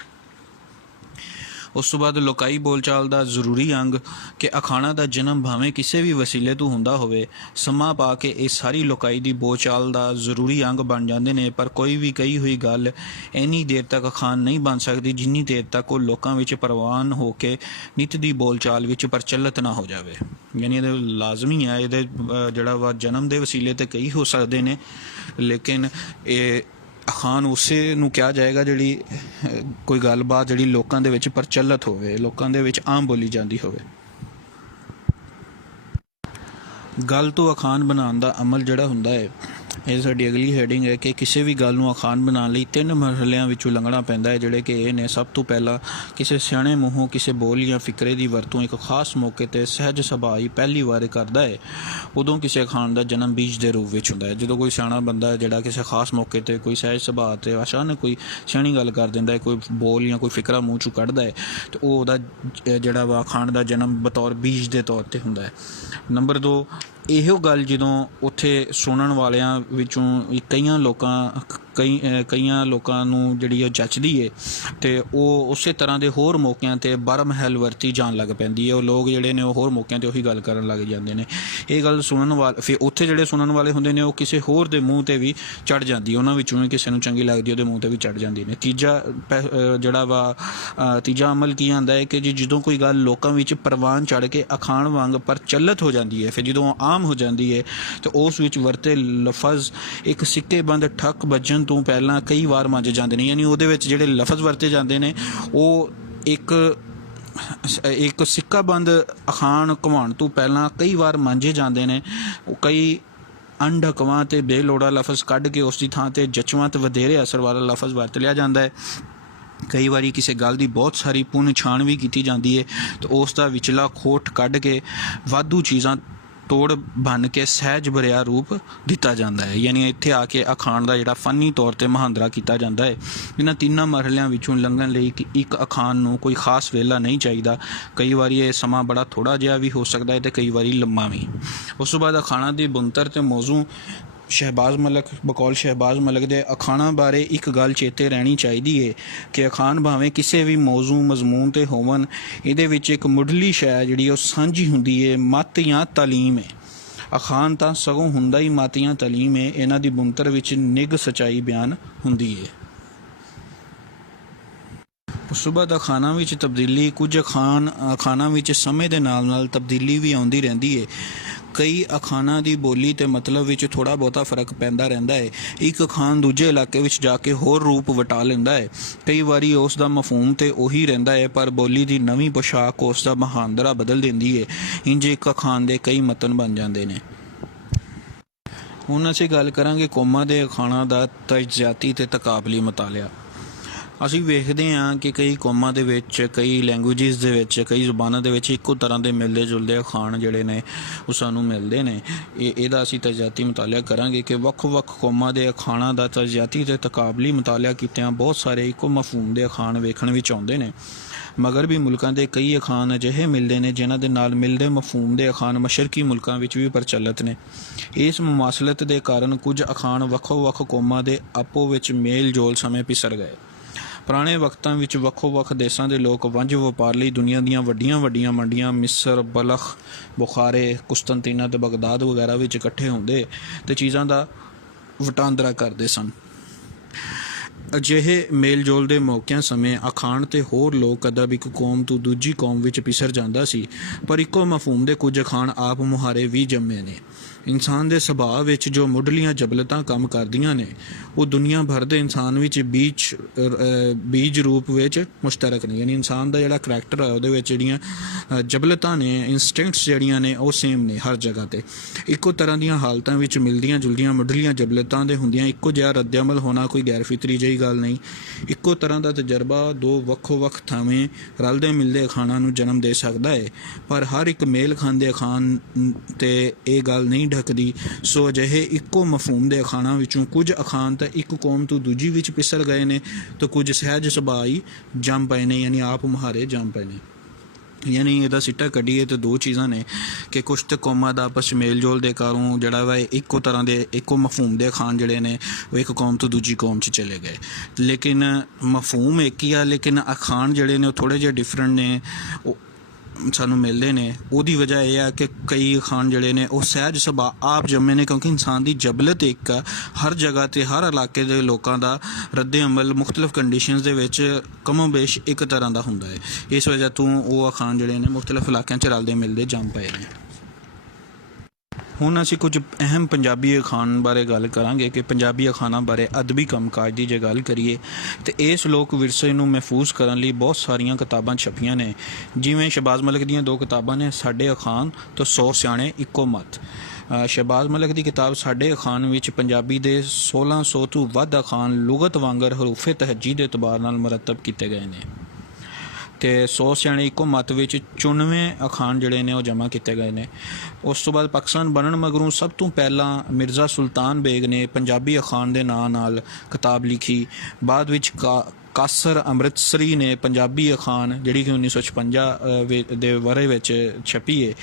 ਉਸ ਤੋਂ ਬਾਅਦ ਲੋਕਾਈ ਬੋਲਚਾਲ ਦਾ ਜ਼ਰੂਰੀ ਅੰਗ ਕਿ ਅਖਾਣਾਂ ਦਾ ਜਨਮ ਭਾਵੇਂ ਕਿਸੇ ਵੀ ਵਸੀਲੇ ਤੋਂ ਹੁੰਦਾ ਹੋਵੇ, ਸਮਾਂ ਪਾ ਕੇ ਇਹ ਸਾਰੀ ਲੋਕਾਈ ਦੀ ਬੋਲਚਾਲ ਦਾ ਜ਼ਰੂਰੀ ਅੰਗ ਬਣ ਜਾਂਦੇ ਨੇ। ਪਰ ਕੋਈ ਵੀ ਕਹੀ ਹੋਈ ਗੱਲ ਇੰਨੀ ਦੇਰ ਤੱਕ ਅਖਾਣ ਨਹੀਂ ਬਣ ਸਕਦੀ ਜਿੰਨੀ ਦੇਰ ਤੱਕ ਉਹ ਲੋਕਾਂ ਵਿੱਚ ਪ੍ਰਵਾਨ ਹੋ ਕੇ ਨਿੱਤ ਦੀ ਬੋਲਚਾਲ ਵਿੱਚ ਪ੍ਰਚਲਿਤ ਨਾ ਹੋ ਜਾਵੇ। ਯਾਨੀ ਇਹਦੇ ਲਾਜ਼ਮੀ ਹੈ, ਇਹਦੇ ਜਿਹੜਾ ਵਾ ਜਨਮ ਦੇ ਵਸੀਲੇ ਤੇ ਕਈ ਹੋ ਸਕਦੇ ਨੇ, ਲੇਕਿਨ ਇਹ ਅਖਾਣ ਉਸੇ ਨੂੰ ਕਿਹਾ ਜਾਏਗਾ ਜਿਹੜੀ ਕੋਈ ਗੱਲਬਾਤ ਜਿਹੜੀ ਲੋਕਾਂ ਦੇ ਵਿੱਚ ਪ੍ਰਚਲਿਤ ਹੋਵੇ, ਲੋਕਾਂ ਦੇ ਵਿੱਚ ਆਮ ਬੋਲੀ ਜਾਂਦੀ ਹੋਵੇ। ਗੱਲ ਤੋਂ ਅਖਾਣ ਬਣਾਉਣ ਦਾ ਅਮਲ ਜਿਹੜਾ ਹੁੰਦਾ ਹੈ, ਇਹ ਸਾਡੀ ਅਗਲੀ ਹੈਡਿੰਗ ਹੈ ਕਿ ਕਿਸੇ ਵੀ ਗੱਲ ਨੂੰ ਅਖਾਣ ਬਣਾਉਣ ਲਈ 3 ਮਰਹਲਿਆਂ ਵਿੱਚੋਂ ਲੰਘਣਾ ਪੈਂਦਾ ਹੈ, ਜਿਹੜੇ ਕਿ ਇਹ ਨੇ। ਸਭ ਤੋਂ ਪਹਿਲਾਂ ਕਿਸੇ ਸਿਆਣੇ ਮੂੰਹੋਂ ਕਿਸੇ ਬੋਲ ਜਾਂ ਫਿਕਰੇ ਦੀ ਵਰਤੋਂ ਇੱਕ ਖਾਸ ਮੌਕੇ 'ਤੇ ਸਹਿਜ ਸੁਭਾਅ ਹੀ ਪਹਿਲੀ ਵਾਰ ਕਰਦਾ ਹੈ, ਉਦੋਂ ਕਿਸੇ ਅਖਾਣ ਦਾ ਜਨਮ ਬੀਜ ਦੇ ਰੂਪ ਵਿੱਚ ਹੁੰਦਾ ਹੈ। ਜਦੋਂ ਕੋਈ ਸਿਆਣਾ ਬੰਦਾ ਜਿਹੜਾ ਕਿਸੇ ਖਾਸ ਮੌਕੇ 'ਤੇ ਕੋਈ ਸਹਿਜ ਸੁਭਾਅ 'ਤੇ ਅਚਾਨਕ ਕੋਈ ਸਿਆਣੀ ਗੱਲ ਕਰ ਦਿੰਦਾ ਹੈ, ਕੋਈ ਬੋਲ ਜਾਂ ਕੋਈ ਫਿਕਰਾ ਮੂੰਹ 'ਚੋਂ ਕੱਢਦਾ ਹੈ, ਅਤੇ ਉਹ ਉਹਦਾ ਜਿਹੜਾ ਵਾ ਅਖਾਣ ਦਾ ਜਨਮ ਬਤੌਰ ਬੀਜ ਦੇ ਤੌਰ 'ਤੇ ਹੁੰਦਾ ਹੈ। ਨੰਬਰ 2, ਇਹੋ ਗੱਲ ਜਦੋਂ ਉੱਥੇ ਸੁਣਨ ਵਾਲਿਆਂ ਵਿੱਚੋਂ ਕਈਆਂ ਲੋਕਾਂ ਨੂੰ ਜਿਹੜੀ ਉਹ ਜੱਚਦੀ ਹੈ ਅਤੇ ਉਹ ਉਸੇ ਤਰ੍ਹਾਂ ਦੇ ਹੋਰ ਮੌਕਿਆਂ 'ਤੇ ਬਰਮਹਿਲ ਵਰਤੀ ਜਾਣ ਲੱਗ ਪੈਂਦੀ ਹੈ। ਉਹ ਲੋਕ ਜਿਹੜੇ ਨੇ ਉਹ ਹੋਰ ਮੌਕਿਆਂ 'ਤੇ ਉਹੀ ਗੱਲ ਕਰਨ ਲੱਗ ਜਾਂਦੇ ਨੇ। ਇਹ ਗੱਲ ਸੁਣਨ ਵਾਲੇ ਫਿਰ ਉੱਥੇ ਜਿਹੜੇ ਸੁਣਨ ਵਾਲੇ ਹੁੰਦੇ ਨੇ ਉਹ ਕਿਸੇ ਹੋਰ ਦੇ ਮੂੰਹ 'ਤੇ ਵੀ ਚੜ੍ਹ ਜਾਂਦੀ, ਉਹਨਾਂ ਵਿੱਚੋਂ ਵੀ ਕਿਸੇ ਨੂੰ ਚੰਗੀ ਲੱਗਦੀ ਉਹਦੇ ਮੂੰਹ 'ਤੇ ਵੀ ਚੜ੍ਹ ਜਾਂਦੀ ਨੇ। ਤੀਜਾ ਅਮਲ ਕੀ ਆਉਂਦਾ ਹੈ ਕਿ ਜਦੋਂ ਕੋਈ ਗੱਲ ਲੋਕਾਂ ਵਿੱਚ ਪ੍ਰਵਾਨ ਚੜ੍ਹ ਕੇ ਅਖਾਣ ਵਾਂਗ ਪ੍ਰਚਲਿਤ ਹੋ ਜਾਂਦੀ ਹੈ, ਫਿਰ ਜਦੋਂ ਆਮ ਹੋ ਜਾਂਦੀ ਹੈ ਤਾਂ ਉਸ ਵਿੱਚ ਵਰਤੇ ਲਫ਼ਜ਼ ਇੱਕ ਸਿੱਕੇ ਬੰਦ ਠੱਕ ਵੱਜਣ ਤੋਂ ਪਹਿਲਾਂ ਕਈ ਵਾਰ ਮੰਜ ਜਾਂਦੇ ਨੇ। ਯਾਨੀ ਉਹਦੇ ਵਿੱਚ ਜਿਹੜੇ ਲਫ਼ਜ਼ ਵਰਤੇ ਜਾਂਦੇ ਨੇ ਉਹ ਇੱਕ ਸਿੱਕਾ ਬੰਦ ਅਖਾਣ ਘੁਮਾਉਣ ਤੋਂ ਪਹਿਲਾਂ ਕਈ ਵਾਰ ਮਾਂਜੇ ਜਾਂਦੇ ਨੇ। ਕਈ ਅਣਢਕਵਾਂ ਅਤੇ ਬੇਲੋੜਾ ਲਫ਼ਜ਼ ਕੱਢ ਕੇ ਉਸ ਦੀ ਥਾਂ 'ਤੇ ਜਚਵਾਂ ਅਤੇ ਵਧੇਰੇ ਅਸਰ ਵਾਲਾ ਲਫ਼ਜ਼ ਵਰਤ ਲਿਆ ਜਾਂਦਾ ਹੈ। ਕਈ ਵਾਰੀ ਕਿਸੇ ਗੱਲ ਦੀ ਬਹੁਤ ਸਾਰੀ ਪੁੰਨ ਛਾਣ ਵੀ ਕੀਤੀ ਜਾਂਦੀ ਹੈ ਅਤੇ ਉਸ ਦਾ ਵਿਚਲਾ ਖੋਟ ਕੱਢ ਕੇ ਵਾਧੂ ਚੀਜ਼ਾਂ ਤੋੜ ਬਣ ਕੇ ਸਹਿਜ ਭਰਿਆ ਰੂਪ ਦਿੱਤਾ ਜਾਂਦਾ ਹੈ। ਯਾਨੀ ਇੱਥੇ ਆ ਕੇ ਅਖਾਣ ਦਾ ਜਿਹੜਾ ਫਨੀ ਤੌਰ 'ਤੇ ਮੁਹਾਂਦਰਾ ਕੀਤਾ ਜਾਂਦਾ ਹੈ। ਇਹਨਾਂ 3 ਮਰਹਲਿਆਂ ਵਿੱਚੋਂ ਲੰਘਣ ਲਈ ਇੱਕ ਅਖਾਣ ਨੂੰ ਕੋਈ ਖਾਸ ਵੇਲਾ ਨਹੀਂ ਚਾਹੀਦਾ। ਕਈ ਵਾਰੀ ਇਹ ਸਮਾਂ ਬੜਾ ਥੋੜ੍ਹਾ ਜਿਹਾ ਵੀ ਹੋ ਸਕਦਾ ਹੈ ਅਤੇ ਕਈ ਵਾਰੀ ਲੰਮਾ ਵੀ। ਉਸ ਤੋਂ ਬਾਅਦ ਅਖਾਣਾਂ ਦੀ ਬੁਣਤਰ ਅਤੇ ਮੌਜ਼ੂ ਬਕੌਲ ਸ਼ਹਿਬਾਜ਼ ਮਲਕ ਦੇ ਅਖਾਣਾਂ ਬਾਰੇ ਇੱਕ ਗੱਲ ਚੇਤੇ ਰਹਿਣੀ ਚਾਹੀਦੀ ਹੈ ਕਿ ਅਖਾਣ ਭਾਵੇਂ ਕਿਸੇ ਵੀ ਮੌਜ਼ੂ ਮਜ਼ਮੂਨ 'ਤੇ ਹੋਵਣ, ਇਹਦੇ ਵਿੱਚ ਇੱਕ ਮੁੱਢਲੀ ਸ਼ੈ ਜਿਹੜੀ ਉਹ ਸਾਂਝੀ ਹੁੰਦੀ ਹੈ, ਮੱਤ ਜਾਂ ਤਾਲੀਮ ਹੈ। ਅਖਾਣ ਤਾਂ ਸਗੋਂ ਹੁੰਦਾ ਹੀ ਮੱਤ ਜਾਂ ਤਾਲੀਮ ਹੈ। ਇਹਨਾਂ ਦੀ ਬੁਣਤਰ ਵਿੱਚ ਨਿੱਘ ਸੱਚਾਈ ਬਿਆਨ ਹੁੰਦੀ ਹੈ। ਉਸ ਤੋਂ ਬਾਅਦ ਅਖਾਣਾਂ ਵਿੱਚ ਤਬਦੀਲੀ। ਕੁਝ ਅਖਾਣਾਂ ਵਿੱਚ ਸਮੇਂ ਦੇ ਨਾਲ ਨਾਲ ਤਬਦੀਲੀ ਵੀ ਆਉਂਦੀ ਰਹਿੰਦੀ ਹੈ। ਕਈ ਅਖਾਣਾਂ ਦੀ ਬੋਲੀ ਤੇ ਮਤਲਬ ਵਿੱਚ ਥੋੜ੍ਹਾ ਬਹੁਤਾ ਫਰਕ ਪੈਂਦਾ ਰਹਿੰਦਾ ਹੈ। ਇੱਕ ਅਖਾਣ ਦੂਜੇ ਇਲਾਕੇ ਵਿੱਚ ਜਾ ਕੇ ਹੋਰ ਰੂਪ ਵਟਾ ਲੈਂਦਾ ਹੈ। ਕਈ ਵਾਰੀ ਉਸ ਦਾ ਮਫਹੂਮ ਤੇ ਉਹੀ ਰਹਿੰਦਾ ਹੈ, ਪਰ ਬੋਲੀ ਦੀ ਨਵੀਂ ਪੋਸ਼ਾਕ ਉਸ ਦਾ ਮੁਹਾਂਦਰਾ ਬਦਲ ਦਿੰਦੀ ਹੈ। ਇੰਝ ਇੱਕ ਅਖਾਣ ਦੇ ਕਈ ਮਤਨ ਬਣ ਜਾਂਦੇ ਨੇ। ਹੁਣ ਅਸੀਂ ਗੱਲ ਕਰਾਂਗੇ ਕੌਮਾਂ ਦੇ ਅਖਾਣਾਂ ਦਾ ਤਜਜ਼ਿਆਤੀ ਤੇ ਤਕਾਬਲੀ ਮਤਾਲਿਆ। ਅਸੀਂ ਵੇਖਦੇ ਹਾਂ ਕਿ ਕਈ ਕੌਮਾਂ ਦੇ ਵਿੱਚ, ਕਈ ਲੈਂਗੁਏਜਿਸ ਦੇ ਵਿੱਚ, ਕਈ ਜ਼ੁਬਾਨਾਂ ਦੇ ਵਿੱਚ ਇੱਕੋ ਤਰ੍ਹਾਂ ਦੇ ਮਿਲਦੇ ਜੁਲਦੇ ਅਖਾਣ ਜਿਹੜੇ ਨੇ ਉਹ ਸਾਨੂੰ ਮਿਲਦੇ ਨੇ। ਇਹਦਾ ਅਸੀਂ ਤਜਜ਼ਿਆਤੀ ਮਤਾਲਿਆ ਕਰਾਂਗੇ ਕਿ ਵੱਖ-ਵੱਖ ਕੌਮਾਂ ਦੇ ਅਖਾਣਾਂ ਦਾ ਤਜਜ਼ਿਆਤੀ ਤੇ ਤਕਾਬਲੀ ਮਤਾਲਿਆ ਕੀਤਿਆਂ ਬਹੁਤ ਸਾਰੇ ਇੱਕੋ ਮਫਹੂਮ ਦੇ ਅਖਾਣ ਵੇਖਣ ਵਿੱਚ ਆਉਂਦੇ ਨੇ। ਮਗਰਬੀ ਮੁਲਕਾਂ ਦੇ ਕਈ ਅਖਾਣ ਅਜਿਹੇ ਮਿਲਦੇ ਨੇ ਜਿਨ੍ਹਾਂ ਦੇ ਨਾਲ ਮਿਲਦੇ ਮਫਹੂਮ ਦੇ ਅਖਾਣ ਮਸ਼ਰਕੀ ਮੁਲਕਾਂ ਵਿੱਚ ਵੀ ਪ੍ਰਚਲਿਤ ਨੇ। ਇਸ ਮੁਮਾਸਲਤ ਦੇ ਕਾਰਨ ਕੁਝ ਅਖਾਣ ਵੱਖੋ-ਵੱਖ ਕੌਮਾਂ ਦੇ ਆਪੋ ਵਿੱਚ ਮੇਲ ਜੋਲ ਸਮੇਂ ਪਿਸਰ ਗਏ। ਪੁਰਾਣੇ ਵਕਤਾਂ ਵਿੱਚ ਵੱਖੋ-ਵੱਖ ਦੇਸ਼ਾਂ ਦੇ ਲੋਕ ਵਣਜ ਵਪਾਰ ਲਈ ਦੁਨੀਆ ਦੀਆਂ ਵੱਡੀਆਂ ਮੰਡੀਆਂ ਮਿਸਰ, ਬਲਖ, ਬੁਖਾਰੇ, ਕੁਸਤਨਤੀਨਾ ਤੇ ਬਗਦਾਦ ਵਗੈਰਾ ਵਿੱਚ ਇਕੱਠੇ ਹੁੰਦੇ ਤੇ ਚੀਜ਼ਾਂ ਦਾ ਵਟਾਂਦਰਾ ਕਰਦੇ ਸਨ। ਅਜਿਹੇ ਮੇਲ ਜੋਲ ਦੇ ਮੌਕਿਆਂ ਸਮੇਂ ਅਖਾਣ ਤੇ ਹੋਰ ਲੋਕ ਅਦਬ ਇੱਕ ਕੌਮ ਤੋਂ ਦੂਜੀ ਕੌਮ ਵਿੱਚ ਪਿਸਰ ਜਾਂਦਾ ਸੀ, ਪਰ ਇੱਕੋ ਮਫਹੂਮ ਦੇ ਕੁਝ ਅਖਾਣ ਆਪ ਮੁਹਾਰੇ ਵੀ ਜੰਮੇ ਨੇ। ਇਨਸਾਨ ਦੇ ਸੁਭਾਅ ਵਿੱਚ ਜੋ ਮੁੱਢਲੀਆਂ ਜਬਲਤਾਂ ਕੰਮ ਕਰਦੀਆਂ ਨੇ ਉਹ ਦੁਨੀਆ ਭਰ ਦੇ ਇਨਸਾਨ ਵਿੱਚ ਬੀਜ ਰੂਪ ਵਿੱਚ ਮੁਸ਼ਤਰਕ ਨੇ। ਯਾਨੀ ਇਨਸਾਨ ਦਾ ਜਿਹੜਾ ਕਰੈਕਟਰ ਹੈ ਉਹਦੇ ਵਿੱਚ ਜਿਹੜੀਆਂ ਜਬਲਤਾਂ ਨੇ, ਇੰਸਟਿੰਕਟਸ ਜਿਹੜੀਆਂ ਨੇ ਉਹ ਸੇਮ ਨੇ ਹਰ ਜਗ੍ਹਾ 'ਤੇ। ਇੱਕੋ ਤਰ੍ਹਾਂ ਦੀਆਂ ਹਾਲਤਾਂ ਵਿੱਚ ਮਿਲਦੀਆਂ ਜੁਲਦੀਆਂ ਮੁੱਢਲੀਆਂ ਜਬਲਤਾਂ ਦੇ ਹੁੰਦੀਆਂ ਇੱਕੋ ਜਿਹਾ ਰੱਦ-ਅਮਲ ਹੋਣਾ ਕੋਈ ਗੈਰ ਫਿਤਰੀ ਜਿਹੀ ਗੱਲ ਨਹੀਂ। ਇੱਕੋ ਤਰ੍ਹਾਂ ਦਾ ਤਜਰਬਾ ਦੋ ਵੱਖੋ-ਵੱਖ ਥਾਵੇਂ ਰਲਦੇ ਮਿਲਦੇ ਅਖਾਣਾਂ ਨੂੰ ਜਨਮ ਦੇ ਸਕਦਾ ਹੈ, ਪਰ ਹਰ ਇੱਕ ਮੇਲ ਖਾਂਦੇ ਅਖਾਣ ਤੇ ਇਹ ਗੱਲ ਨਹੀਂ ਢਕਦੀ। ਸੋ ਅਜਿਹੇ ਇੱਕੋ ਮਫਹੂਮ ਦੇ ਅਖਾਣਾਂ ਵਿੱਚੋਂ ਕੁਝ ਅਖਾਣ ਤਾਂ ਇੱਕ ਕੌਮ ਤੋਂ ਦੂਜੀ ਵਿੱਚ ਪਿਸਰ ਗਏ ਨੇ ਤੇ ਕੁਝ ਸਹਿਜ ਸੁਭਾਅ ਜੰਮ ਪਏ ਨੇ, ਯਾਨੀ ਆਪ ਮੁਹਾਰੇ ਜੰਮ ਪਏ ਨੇ। ਯਾਨੀ ਇਹਦਾ ਸਿੱਟਾ ਕੱਢੀਏ ਤਾਂ ਦੋ ਚੀਜ਼ਾਂ ਨੇ ਕਿ ਕੁਛ ਤੇ ਕੌਮਾਂ ਦਾ ਆਪਸ ਮੇਲ ਜੋਲ ਦੇ ਕਾਰਨ ਜਿਹੜਾ ਵਾ ਇੱਕੋ ਤਰ੍ਹਾਂ ਦੇ ਇੱਕੋ ਮਫਹੂਮ ਦੇ ਅਖਾਣ ਜਿਹੜੇ ਨੇ ਉਹ ਇੱਕ ਕੌਮ ਤੋਂ ਦੂਜੀ ਕੌਮ 'ਚ ਚਲੇ ਗਏ। ਲੇਕਿਨ ਮਫਹੂਮ ਇੱਕ ਹੀ ਆ, ਲੇਕਿਨ ਅਖਾਣ ਜਿਹੜੇ ਨੇ ਉਹ ਥੋੜ੍ਹੇ ਜਿਹੇ ਡਿਫਰੈਂਟ ਨੇ, ਉਹ ਸਾਨੂੰ ਮਿਲਦੇ ਨੇ। ਉਹਦੀ ਵਜ੍ਹਾ ਇਹ ਆ ਕਿ ਕਈ ਅਖਾਣ ਜਿਹੜੇ ਨੇ ਉਹ ਸਹਿਜ ਸੁਭਾਅ ਆਪ ਜੰਮੇ ਨੇ, ਕਿਉਂਕਿ ਇਨਸਾਨ ਦੀ ਜਬਲਤ ਇੱਕ ਆ। ਹਰ ਜਗ੍ਹਾ 'ਤੇ ਹਰ ਇਲਾਕੇ ਦੇ ਲੋਕਾਂ ਦਾ ਰੱਦੇ ਅਮਲ ਮੁਖਤਲਿਫ ਕੰਡੀਸ਼ਨਸ ਦੇ ਵਿੱਚ ਕਮੋ-ਬੇਸ਼ ਇੱਕ ਤਰ੍ਹਾਂ ਦਾ ਹੁੰਦਾ ਹੈ। ਇਸ ਵਜ੍ਹਾ ਤੋਂ ਉਹ ਅਖਾਣ ਜਿਹੜੇ ਨੇ ਮੁਖਤਲਿਫ ਇਲਾਕਿਆਂ 'ਚ ਰਲਦੇ ਮਿਲਦੇ ਜੰਮ ਪਏ ਨੇ। ਹੁਣ ਅਸੀਂ ਕੁਝ ਅਹਿਮ ਪੰਜਾਬੀ ਅਖਾਣ ਬਾਰੇ ਗੱਲ ਕਰਾਂਗੇ ਕਿ ਪੰਜਾਬੀ ਅਖਾਣਾਂ ਬਾਰੇ ਅਦਬੀ ਕੰਮਕਾਜ ਦੀ ਜੇ ਗੱਲ ਕਰੀਏ ਤਾਂ ਇਸ ਲੋਕ ਵਿਰਸੇ ਨੂੰ ਮਹਿਫੂਜ਼ ਕਰਨ ਲਈ ਬਹੁਤ ਸਾਰੀਆਂ ਕਿਤਾਬਾਂ ਛਪੀਆਂ ਨੇ। ਜਿਵੇਂ ਸ਼ਹਬਾਜ਼ ਮਲਿਕ ਦੀਆਂ ਦੋ ਕਿਤਾਬਾਂ ਨੇ, ਸਾਡੇ ਅਖਾਣ ਤੇ 100 ਸਿਆਣੇ ਇੱਕੋ ਮੱਤ। ਸ਼ਹਬਾਜ਼ ਮਲਿਕ ਦੀ ਕਿਤਾਬ ਸਾਡੇ ਅਖਾਣ ਵਿੱਚ ਪੰਜਾਬੀ ਦੇ 1600 ਤੋਂ ਵੱਧ ਅਖਾਣ ਲੁਗਤ ਵਾਂਗਰ ਹਰੂਫੇ ਤਹਜੀ ਦੇ ਇਤਬਾਰ ਨਾਲ ਮੁਰਤਬ ਕੀਤੇ ਗਏ ਨੇ ਤੇ 100 ਸਿਆਣੇ ਇੱਕੋ ਮੱਤ ਵਿੱਚ 94 ਅਖਾਣ ਜਿਹੜੇ ਨੇ ਉਹ ਜਮ੍ਹਾਂ ਕੀਤੇ ਗਏ ਨੇ। ਉਸ ਤੋਂ ਬਾਅਦ ਪਾਕਿਸਤਾਨ ਬਣਨ ਮਗਰੋਂ ਸਭ ਤੋਂ ਪਹਿਲਾਂ ਮਿਰਜ਼ਾ ਸੁਲਤਾਨ ਬੇਗ ਨੇ ਪੰਜਾਬੀ ਅਖਾਣ ਦੇ ਨਾਂ ਨਾਲ ਕਿਤਾਬ ਲਿਖੀ। ਬਾਅਦ ਵਿੱਚ ਕਾਸਰ ਅੰਮ੍ਰਿਤਸਰੀ ਨੇ ਪੰਜਾਬੀ ਅਖਾਣ ਜਿਹੜੀ ਕਿ 1956 ਦੇ ਵਰੇ ਵਿੱਚ ਛਪੀ ਹੈ,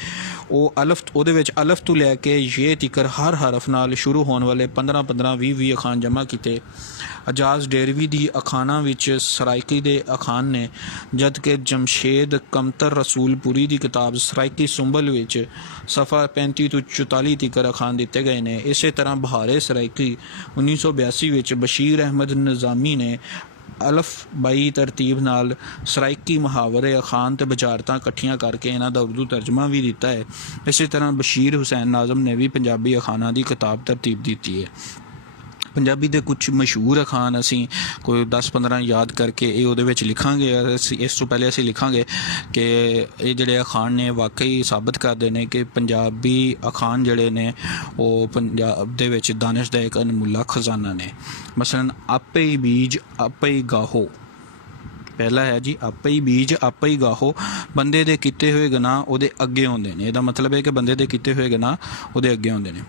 ਉਹਦੇ ਵਿੱਚ ਅਲਫ ਤੋਂ ਲੈ ਕੇ ਯੇ ਤੀਕਰ ਹਰ ਹਰਫ ਨਾਲ ਸ਼ੁਰੂ ਹੋਣ ਵਾਲੇ 15-15, 20-20 ਅਖਾਣ ਜਮ੍ਹਾਂ ਕੀਤੇ। ਅਜਾਜ਼ ਡੇਰਵੀ ਦੀ ਅਖਾਣਾਂ ਵਿੱਚ ਸਰਾਇਕੀ ਦੇ ਅਖਾਣ ਨੇ, ਜਦ ਕਿ ਜਮਸ਼ੇਦ ਕਮਤਰ ਰਸੂਲਪੁਰੀ ਦੀ ਕਿਤਾਬ ਸਰਾਇਕੀ ਸੁੰਬਲ ਵਿੱਚ ਸਫਾ 35 ਤੋਂ 44 ਤੀਕਰ ਅਖਾਣ ਦਿੱਤੇ ਗਏ ਨੇ। ਇਸੇ ਤਰ੍ਹਾਂ ਬਹਾਰੇ ਸਰਾਇਕੀ 1982 ਵਿੱਚ ਬਸ਼ੀਰ ਅਹਿਮਦ ਨਿਜ਼ਾਮੀ ਨੇ ਅਲਫ ਬਾਈ ਤਰਤੀਬ ਨਾਲ ਸਰਾਇਕੀ ਮੁਹਾਵਰੇ, ਅਖਾਣ ਤੇ ਬੁਝਾਰਤਾਂ ਇਕੱਠੀਆਂ ਕਰਕੇ ਇਹਨਾਂ ਦਾ ਉਰਦੂ ਤਰਜਮਾ ਵੀ ਦਿੱਤਾ ਹੈ। ਇਸੇ ਤਰ੍ਹਾਂ ਬਸ਼ੀਰ ਹੁਸੈਨ ਨਾਜ਼ਮ ਨੇ ਵੀ ਪੰਜਾਬੀ ਅਖਾਣਾਂ ਦੀ ਕਿਤਾਬ ਤਰਤੀਬ ਦਿੱਤੀ ਹੈ। ਪੰਜਾਬੀ ਦੇ ਕੁਝ ਮਸ਼ਹੂਰ ਅਖਾਣ ਅਸੀਂ ਕੋਈ 10-15 ਯਾਦ ਕਰਕੇ ਇਹ ਉਹਦੇ ਵਿੱਚ ਲਿਖਾਂਗੇ। ਇਸ ਤੋਂ ਪਹਿਲੇ ਅਸੀਂ ਲਿਖਾਂਗੇ ਕਿ ਇਹ ਜਿਹੜੇ ਅਖਾਣ ਨੇ ਵਾਕਈ ਸਾਬਤ ਕਰਦੇ ਨੇ ਕਿ ਪੰਜਾਬੀ ਅਖਾਣ ਜਿਹੜੇ ਨੇ ਉਹ ਪੰਜਾਬ ਦੇ ਵਿੱਚ ਦਾਨਿਸ਼ ਦਾ ਇੱਕ ਅਨਮੁੱਲਾ ਖਜ਼ਾਨਾ ਨੇ। ਮਸਲਨ ਆਪੇ ਹੀ ਬੀਜ ਆਪੇ ਹੀ ਗਾਹੋ, ਪਹਿਲਾ ਹੈ ਜੀ ਆਪੇ ਹੀ ਬੀਜ ਆਪੇ ਹੀ ਗਾਹੋ, ਬੰਦੇ ਦੇ ਕੀਤੇ ਹੋਏ ਗੁਨਾਹ ਉਹਦੇ ਅੱਗੇ ਆਉਂਦੇ ਨੇ। ਇਹਦਾ ਮਤਲਬ ਹੈ ਕਿ ਬੰਦੇ ਦੇ ਕੀਤੇ ਹੋਏ ਗੁਨਾਹ ਉਹਦੇ ਅੱਗੇ ਆਉਂਦੇ ਨੇ।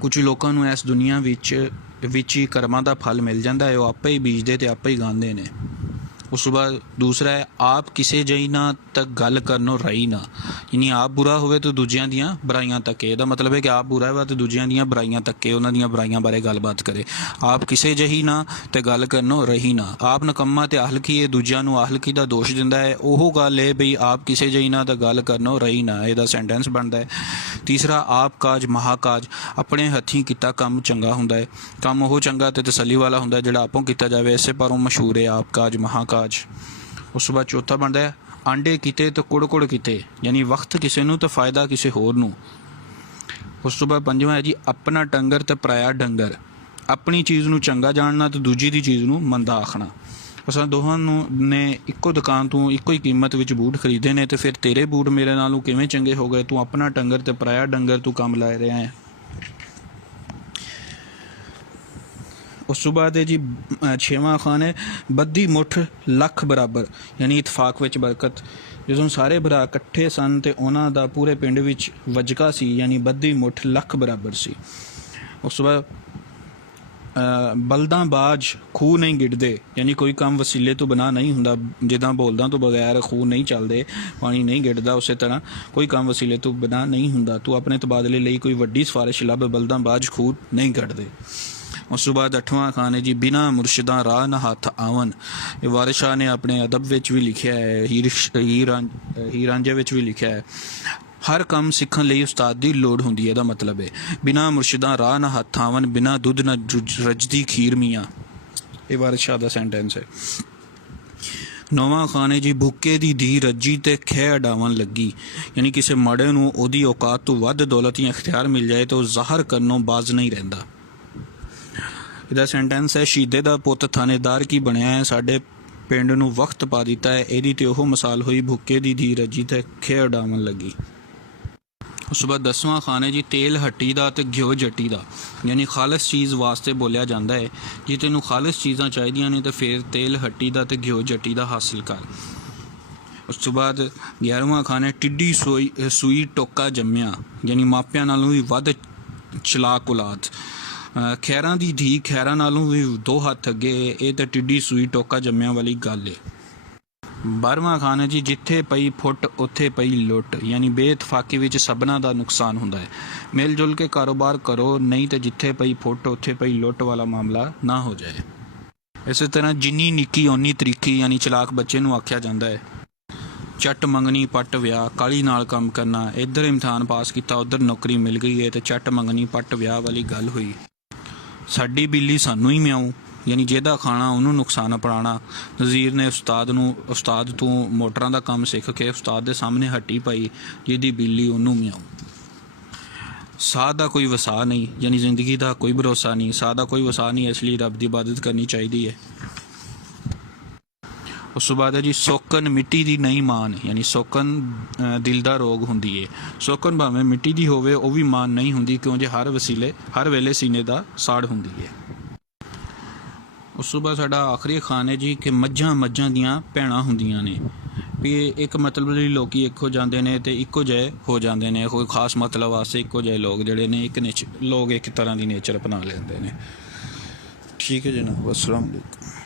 ਕੁਝ ਲੋਕਾਂ ਨੂੰ ਇਸ ਦੁਨੀਆ ਵਿੱਚ ਹੀ ਕਰਮਾਂ ਦਾ ਫਲ ਮਿਲ ਜਾਂਦਾ ਹੈ, ਉਹ ਆਪੇ ਹੀ ਬੀਜਦੇ ਤੇ ਆਪੇ ਹੀ ਗਾਉਂਦੇ ਨੇ। ਉਸ ਤੋਂ ਬਾਅਦ ਦੂਸਰਾ ਹੈ ਆਪ ਕਿਸੇ ਜਿਹੀ ਨਾ ਤੱਕ ਗੱਲ ਕਰਨੋਂ ਰਹੀ ਨਾ, ਯਾਨੀ ਆਪ ਬੁਰਾ ਹੋਵੇ ਤਾਂ ਦੂਜਿਆਂ ਦੀਆਂ ਬੁਰਾਈਆਂ ਤੱਕੇ। ਇਹਦਾ ਮਤਲਬ ਹੈ ਕਿ ਆਪ ਬੁਰਾ ਹੋਵੇ ਤਾਂ ਦੂਜਿਆਂ ਦੀਆਂ ਬੁਰਾਈਆਂ ਤੱਕੇ, ਉਹਨਾਂ ਦੀਆਂ ਬੁਰਾਈਆਂ ਬਾਰੇ ਗੱਲਬਾਤ ਕਰੇ। ਆਪ ਕਿਸੇ ਜਿਹੀ ਨਾ ਤੇ ਗੱਲ ਕਰਨੋਂ ਰਹੀ ਨਾ, ਆਪ ਨਕੰਮਾ ਤੇ ਆਹਲਕੀ ਇਹ ਦੂਜਿਆਂ ਨੂੰ ਆਹਲਕੀ ਦਾ ਦੋਸ਼ ਦਿੰਦਾ ਹੈ। ਉਹ ਗੱਲ ਹੈ ਬਈ ਆਪ ਕਿਸੇ ਜਿਹੀ ਨਾ ਤਾਂ ਗੱਲ ਕਰਨੋਂ ਰਹੀ ਨਾ, ਇਹਦਾ ਸੈਂਟੈਂਸ ਬਣਦਾ ਹੈ। ਤੀਸਰਾ ਆਪ ਕਾਜ ਮਹਾਕਾਜ, ਆਪਣੇ ਹੱਥੀਂ ਕੀਤਾ ਕੰਮ ਚੰਗਾ ਹੁੰਦਾ ਹੈ। ਕੰਮ ਉਹ ਚੰਗਾ ਤੇ ਤਸੱਲੀ ਵਾਲਾ ਹੁੰਦਾ ਜਿਹੜਾ ਆਪੋਂ ਕੀਤਾ ਜਾਵੇ, ਇਸੇ ਪਰੋਂ ਮਸ਼ਹੂਰ ਹੈ ਆਪ ਕਾਜ ਮਹਾਕਾਜ। ਉਸ ਤੋਂ ਬਾਅਦ ਚੌਥਾ ਬਣਦਾ ਹੈ ਆਂਡੇ ਕਿਤੇ ਤੇ ਕੁੜ ਕਿਤੇ, ਯਾਨੀ ਵਕਤ ਕਿਸੇ ਨੂੰ ਤੇ ਫਾਇਦਾ ਕਿਸੇ ਹੋਰ ਨੂੰ। ਉਸ ਤੋਂ ਬਾਅਦ ਪੰਜਵਾਂ ਹੈ ਜੀ ਆਪਣਾ ਡੰਗਰ ਤੇ ਪਰਾਇਆ ਡੰਗਰ। ਆਪਣੀ ਚੀਜ਼ ਨੂੰ ਚੰਗਾ ਜਾਣਨਾ ਤੇ ਦੂਜੀ ਦੀ ਚੀਜ਼ ਨੂੰ ਮੰਦਾ ਆਖਣਾ। ਅਸਾਂ ਦੋਹਾਂ ਨੂੰ ਨੇ ਇੱਕੋ ਦੁਕਾਨ ਤੋਂ ਇੱਕੋ ਹੀ ਕੀਮਤ ਵਿੱਚ ਬੂਟ ਖਰੀਦੇ ਨੇ, ਤੇ ਫਿਰ ਤੇਰੇ ਬੂਟ ਮੇਰੇ ਨਾਲੋਂ ਕਿਵੇਂ ਚੰਗੇ ਹੋ ਗਏ? ਤੂੰ ਆਪਣਾ ਡੰਗਰ ਤੇ ਪਰਾਇਆ ਡੰਗਰ ਤੂੰ ਕੰਮ ਲੈ ਰਿਹਾ ਹੈ। ਉਸ ਤੋਂ ਬਾਅਦ ਹੈ ਜੀ ਛੇਵਾਂ ਅਖਾਣ ਹੈ ਬੱਦੀ ਮੁੱਠ ਲੱਖ ਬਰਾਬਰ, ਯਾਨੀ ਇਤਫਾਕ ਵਿੱਚ ਬਰਕਤ। ਜਦੋਂ ਸਾਰੇ ਭਰਾ ਇਕੱਠੇ ਸਨ ਤੇ ਉਹਨਾਂ ਦਾ ਪੂਰੇ ਪਿੰਡ ਵਿੱਚ ਵਜਕਾ ਸੀ, ਯਾਨੀ ਬੱਦੀ ਮੁੱਠ ਲੱਖ ਬਰਾਬਰ ਸੀ। ਉਸ ਤੋਂ ਬਾਅਦ ਬਲਦਾਂ ਬਾਜ ਖੂਹ ਨਹੀਂ ਗਿੜਦੇ, ਯਾਨੀ ਕੋਈ ਕੰਮ ਵਸੀਲੇ ਤੋਂ ਬਿਨਾਂ ਨਹੀਂ ਹੁੰਦਾ। ਜਿੱਦਾਂ ਬੋਲਦਾਂ ਤੋਂ ਬਗੈਰ ਖੂਹ ਨਹੀਂ ਚੱਲਦੇ, ਪਾਣੀ ਨਹੀਂ ਗਿੜਦਾ, ਉਸੇ ਤਰ੍ਹਾਂ ਕੋਈ ਕੰਮ ਵਸੀਲੇ ਤੋਂ ਬਿਨਾਂ ਨਹੀਂ ਹੁੰਦਾ। ਤੂੰ ਆਪਣੇ ਤਬਾਦਲੇ ਲਈ ਕੋਈ ਵੱਡੀ ਸਿਫਾਰਿਸ਼ ਲੱਭ, ਬਲਦਾਂ ਬਾਜ ਖੂਹ ਨਹੀਂ ਕੱਢਦੇ। ਉਸ ਤੋਂ ਬਾਅਦ ਅੱਠਵਾਂ ਖਾਨ ਹੈ ਜੀ ਬਿਨਾਂ ਮੁਰਸ਼ਿਦਾਂ ਰਾਹ ਨਾ ਹੱਥ ਆਵਨ। ਇਹ ਵਾਰਿਸ ਸ਼ਾਹ ਨੇ ਆਪਣੇ ਅਦਬ ਵਿੱਚ ਵੀ ਲਿਖਿਆ ਹੈ, ਹੀਰ ਰਾਂਝੇ ਵਿੱਚ ਵੀ ਲਿਖਿਆ ਹੈ। ਹਰ ਕੰਮ ਸਿੱਖਣ ਲਈ ਉਸਤਾਦ ਦੀ ਲੋੜ ਹੁੰਦੀ ਹੈ, ਇਹਦਾ ਮਤਲਬ ਹੈ ਬਿਨਾਂ ਮੁਰਸ਼ਿਦਾਂ ਰਾਹ ਨਾ ਹੱਥ ਆਵਨ, ਬਿਨਾਂ ਦੁੱਧ ਨਾ ਰੱਜਦੀ ਖੀਰ ਮੀਆਂ। ਇਹ ਵਾਰਿਸ ਸ਼ਾਹ ਦਾ ਸੈਂਟੈਂਸ ਹੈ। ਨੌਵਾਂ ਖਾਨ ਹੈ ਜੀ ਭੁੱਕੇ ਦੀ ਧੀ ਰੱਜੀ ਤੇ ਖਹਿ ਅਡਾਵਣ ਲੱਗੀ, ਯਾਨੀ ਕਿਸੇ ਮਾੜੇ ਨੂੰ ਉਹਦੀ ਔਕਾਤ ਤੋਂ ਵੱਧ ਦੌਲਤ ਜਾਂ ਇਖਤਿਆਰ ਮਿਲ ਜਾਏ ਤਾਂ ਉਹ ਜ਼ਾਹਰ ਕਰਨੋਂ ਬਾਜ਼ ਨਹੀਂ ਰਹਿੰਦਾ। ਇਹਦਾ ਸੈਂਟੈਂਸ ਹੈ ਸ਼ਹੀਦੇ ਦਾ ਪੁੱਤ ਥਾਣੇਦਾਰ ਕੀ ਬਣਿਆ ਹੈ, ਸਾਡੇ ਪਿੰਡ ਨੂੰ ਵਕਤ ਪਾ ਦਿੱਤਾ ਹੈ। ਇਹਦੀ ਤੇ ਉਹ ਮਿਸਾਲ ਹੋਈ ਭੁੱਕੇ ਦੀ ਧੀ ਰੱਜੀ ਤੇ ਖਹਿ ਅਡਾਵਣ ਲੱਗੀ। ਉਸ ਤੋਂ ਬਾਅਦ 10ਵਾਂ ਖਾਨ ਹੈ ਜੀ ਤੇਲ ਹੱਟੀ ਦਾ ਤੇ ਘਿਓ ਜੱਟੀ ਦਾ, ਯਾਨੀ ਖਾਲਸ ਚੀਜ਼ ਵਾਸਤੇ ਬੋਲਿਆ ਜਾਂਦਾ ਹੈ। ਜੇ ਤੈਨੂੰ ਖਾਲਸ ਚੀਜ਼ਾਂ ਚਾਹੀਦੀਆਂ ਨੇ ਤਾਂ ਫਿਰ ਤੇਲ ਹੱਟੀ ਦਾ ਤੇ ਘਿਓ ਜੱਟੀ ਦਾ ਹਾਸਿਲ ਕਰ। ਉਸ ਤੋਂ ਬਾਅਦ 11ਵਾਂ ਖਾਨ ਹੈ ਟਿੱਡੀ ਸੂਈ ਟੋਕਾ ਜੰਮਿਆ, ਯਾਨੀ ਮਾਪਿਆਂ ਨਾਲੋਂ ਵੀ ਵੱਧ ਚਲਾਕ ਔਲਾਦ। ਖੈਰਾਂ ਦੀ ਧੀ ਖੈਰਾਂ ਨਾਲੋਂ ਵੀ 2 ਹੱਥ ਅੱਗੇ, ਇਹ ਤਾਂ ਟਿੱਡੀ ਸੂਈ ਟੋਕਾ ਜੰਮਿਆਂ ਵਾਲੀ ਗੱਲ ਹੈ। 12ਵਾਂ ਖਾਨ ਹੈ ਜੀ ਜਿੱਥੇ ਪਈ ਫੁੱਟ ਉੱਥੇ ਪਈ ਲੁੱਟ, ਯਾਨੀ ਬੇਇਤਫਾਕੀ ਵਿੱਚ ਸਭਨਾਂ ਦਾ ਨੁਕਸਾਨ ਹੁੰਦਾ ਹੈ। ਮਿਲ ਜੁਲ ਕੇ ਕਾਰੋਬਾਰ ਕਰੋ, ਨਹੀਂ ਤਾਂ ਜਿੱਥੇ ਪਈ ਫੁੱਟ ਉੱਥੇ ਪਈ ਲੁੱਟ ਵਾਲਾ ਮਾਮਲਾ ਨਾ ਹੋ ਜਾਏ। ਇਸੇ ਤਰ੍ਹਾਂ ਜਿੰਨੀ ਨਿੱਕੀ ਓਨੀ ਤਰੀਕੀ, ਯਾਨੀ ਚਲਾਕ ਬੱਚੇ ਨੂੰ ਆਖਿਆ ਜਾਂਦਾ ਹੈ। ਚੱਟ ਮੰਗਣੀ ਪੱਟ ਵਿਆਹ, ਕਾਹਲੀ ਨਾਲ ਕੰਮ ਕਰਨਾ। ਇੱਧਰ ਇਮਤਿਹਾਨ ਪਾਸ ਕੀਤਾ, ਉੱਧਰ ਨੌਕਰੀ ਮਿਲ ਗਈ ਹੈ, ਤੇ ਚੱਟ ਮੰਗਣੀ ਪੱਟ ਵਿਆਹ ਵਾਲੀ ਗੱਲ ਹੋਈ। ਸਾਡੀ ਬਿੱਲੀ ਸਾਨੂੰ ਹੀ ਮਿਆਉ, ਯਾਨੀ ਜਿਹਦਾ ਖਾਣਾ ਉਹਨੂੰ ਨੁਕਸਾਨ ਪੜਾਉਣਾ। ਨਜ਼ੀਰ ਨੇ ਉਸਤਾਦ ਤੋਂ ਮੋਟਰਾਂ ਦਾ ਕੰਮ ਸਿੱਖ ਕੇ ਉਸਤਾਦ ਦੇ ਸਾਹਮਣੇ ਹੱਟੀ ਪਾਈ, ਜਿਹਦੀ ਬਿੱਲੀ ਉਹਨੂੰ ਮਿਆਉ। ਸਾਹ ਦਾ ਕੋਈ ਵਸਾ ਨਹੀਂ, ਯਾਨੀ ਜ਼ਿੰਦਗੀ ਦਾ ਕੋਈ ਭਰੋਸਾ ਨਹੀਂ। ਸਾਹ ਦਾ ਕੋਈ ਵਸਾ ਨਹੀਂ, ਇਸ ਲਈ ਰੱਬ ਦੀ ਇਬਾਦਤ ਕਰਨੀ ਚਾਹੀਦੀ ਹੈ। ਉਸ ਤੋਂ ਬਾਅਦ ਹੈ ਜੀ ਸੋਕਨ ਮਿੱਟੀ ਦੀ ਨਹੀਂ ਮਾਨ, ਯਾਨੀ ਸੋਕਨ ਦਿਲ ਦਾ ਰੋਗ ਹੁੰਦੀ ਹੈ। ਸੋਕਨ ਭਾਵੇਂ ਮਿੱਟੀ ਦੀ ਹੋਵੇ ਉਹ ਵੀ ਮਾਨ ਨਹੀਂ ਹੁੰਦੀ, ਕਿਉਂ ਜੇ ਹਰ ਵੇਲੇ ਸੀਨੇ ਦਾ ਸਾੜ ਹੁੰਦੀ ਹੈ। ਉਸ ਤੋਂ ਬਾਅਦ ਸਾਡਾ ਆਖਰੀ ਖਾਨ ਹੈ ਜੀ ਕਿ ਮੱਝਾਂ ਦੀਆਂ ਭੈਣਾਂ ਹੁੰਦੀਆਂ ਨੇ। ਵੀ ਇੱਕ ਮਤਲਬ ਲਈ ਲੋਕ ਇੱਕੋ ਜਾਂਦੇ ਨੇ ਤੇ ਇੱਕੋ ਜਿਹੇ ਹੋ ਜਾਂਦੇ ਨੇ। ਕੋਈ ਖਾਸ ਮਤਲਬ ਵਾਸਤੇ ਇੱਕੋ ਜਿਹੇ ਲੋਕ ਜਿਹੜੇ ਨੇ ਲੋਕ ਇੱਕ ਤਰ੍ਹਾਂ ਦੀ ਨੇਚਰ ਅਪਣਾ ਲੈਂਦੇ ਨੇ। ਠੀਕ ਹੈ ਜਨਾਬ, ਅਸਲਾਮ ਵਾਲੇਕੁਮ।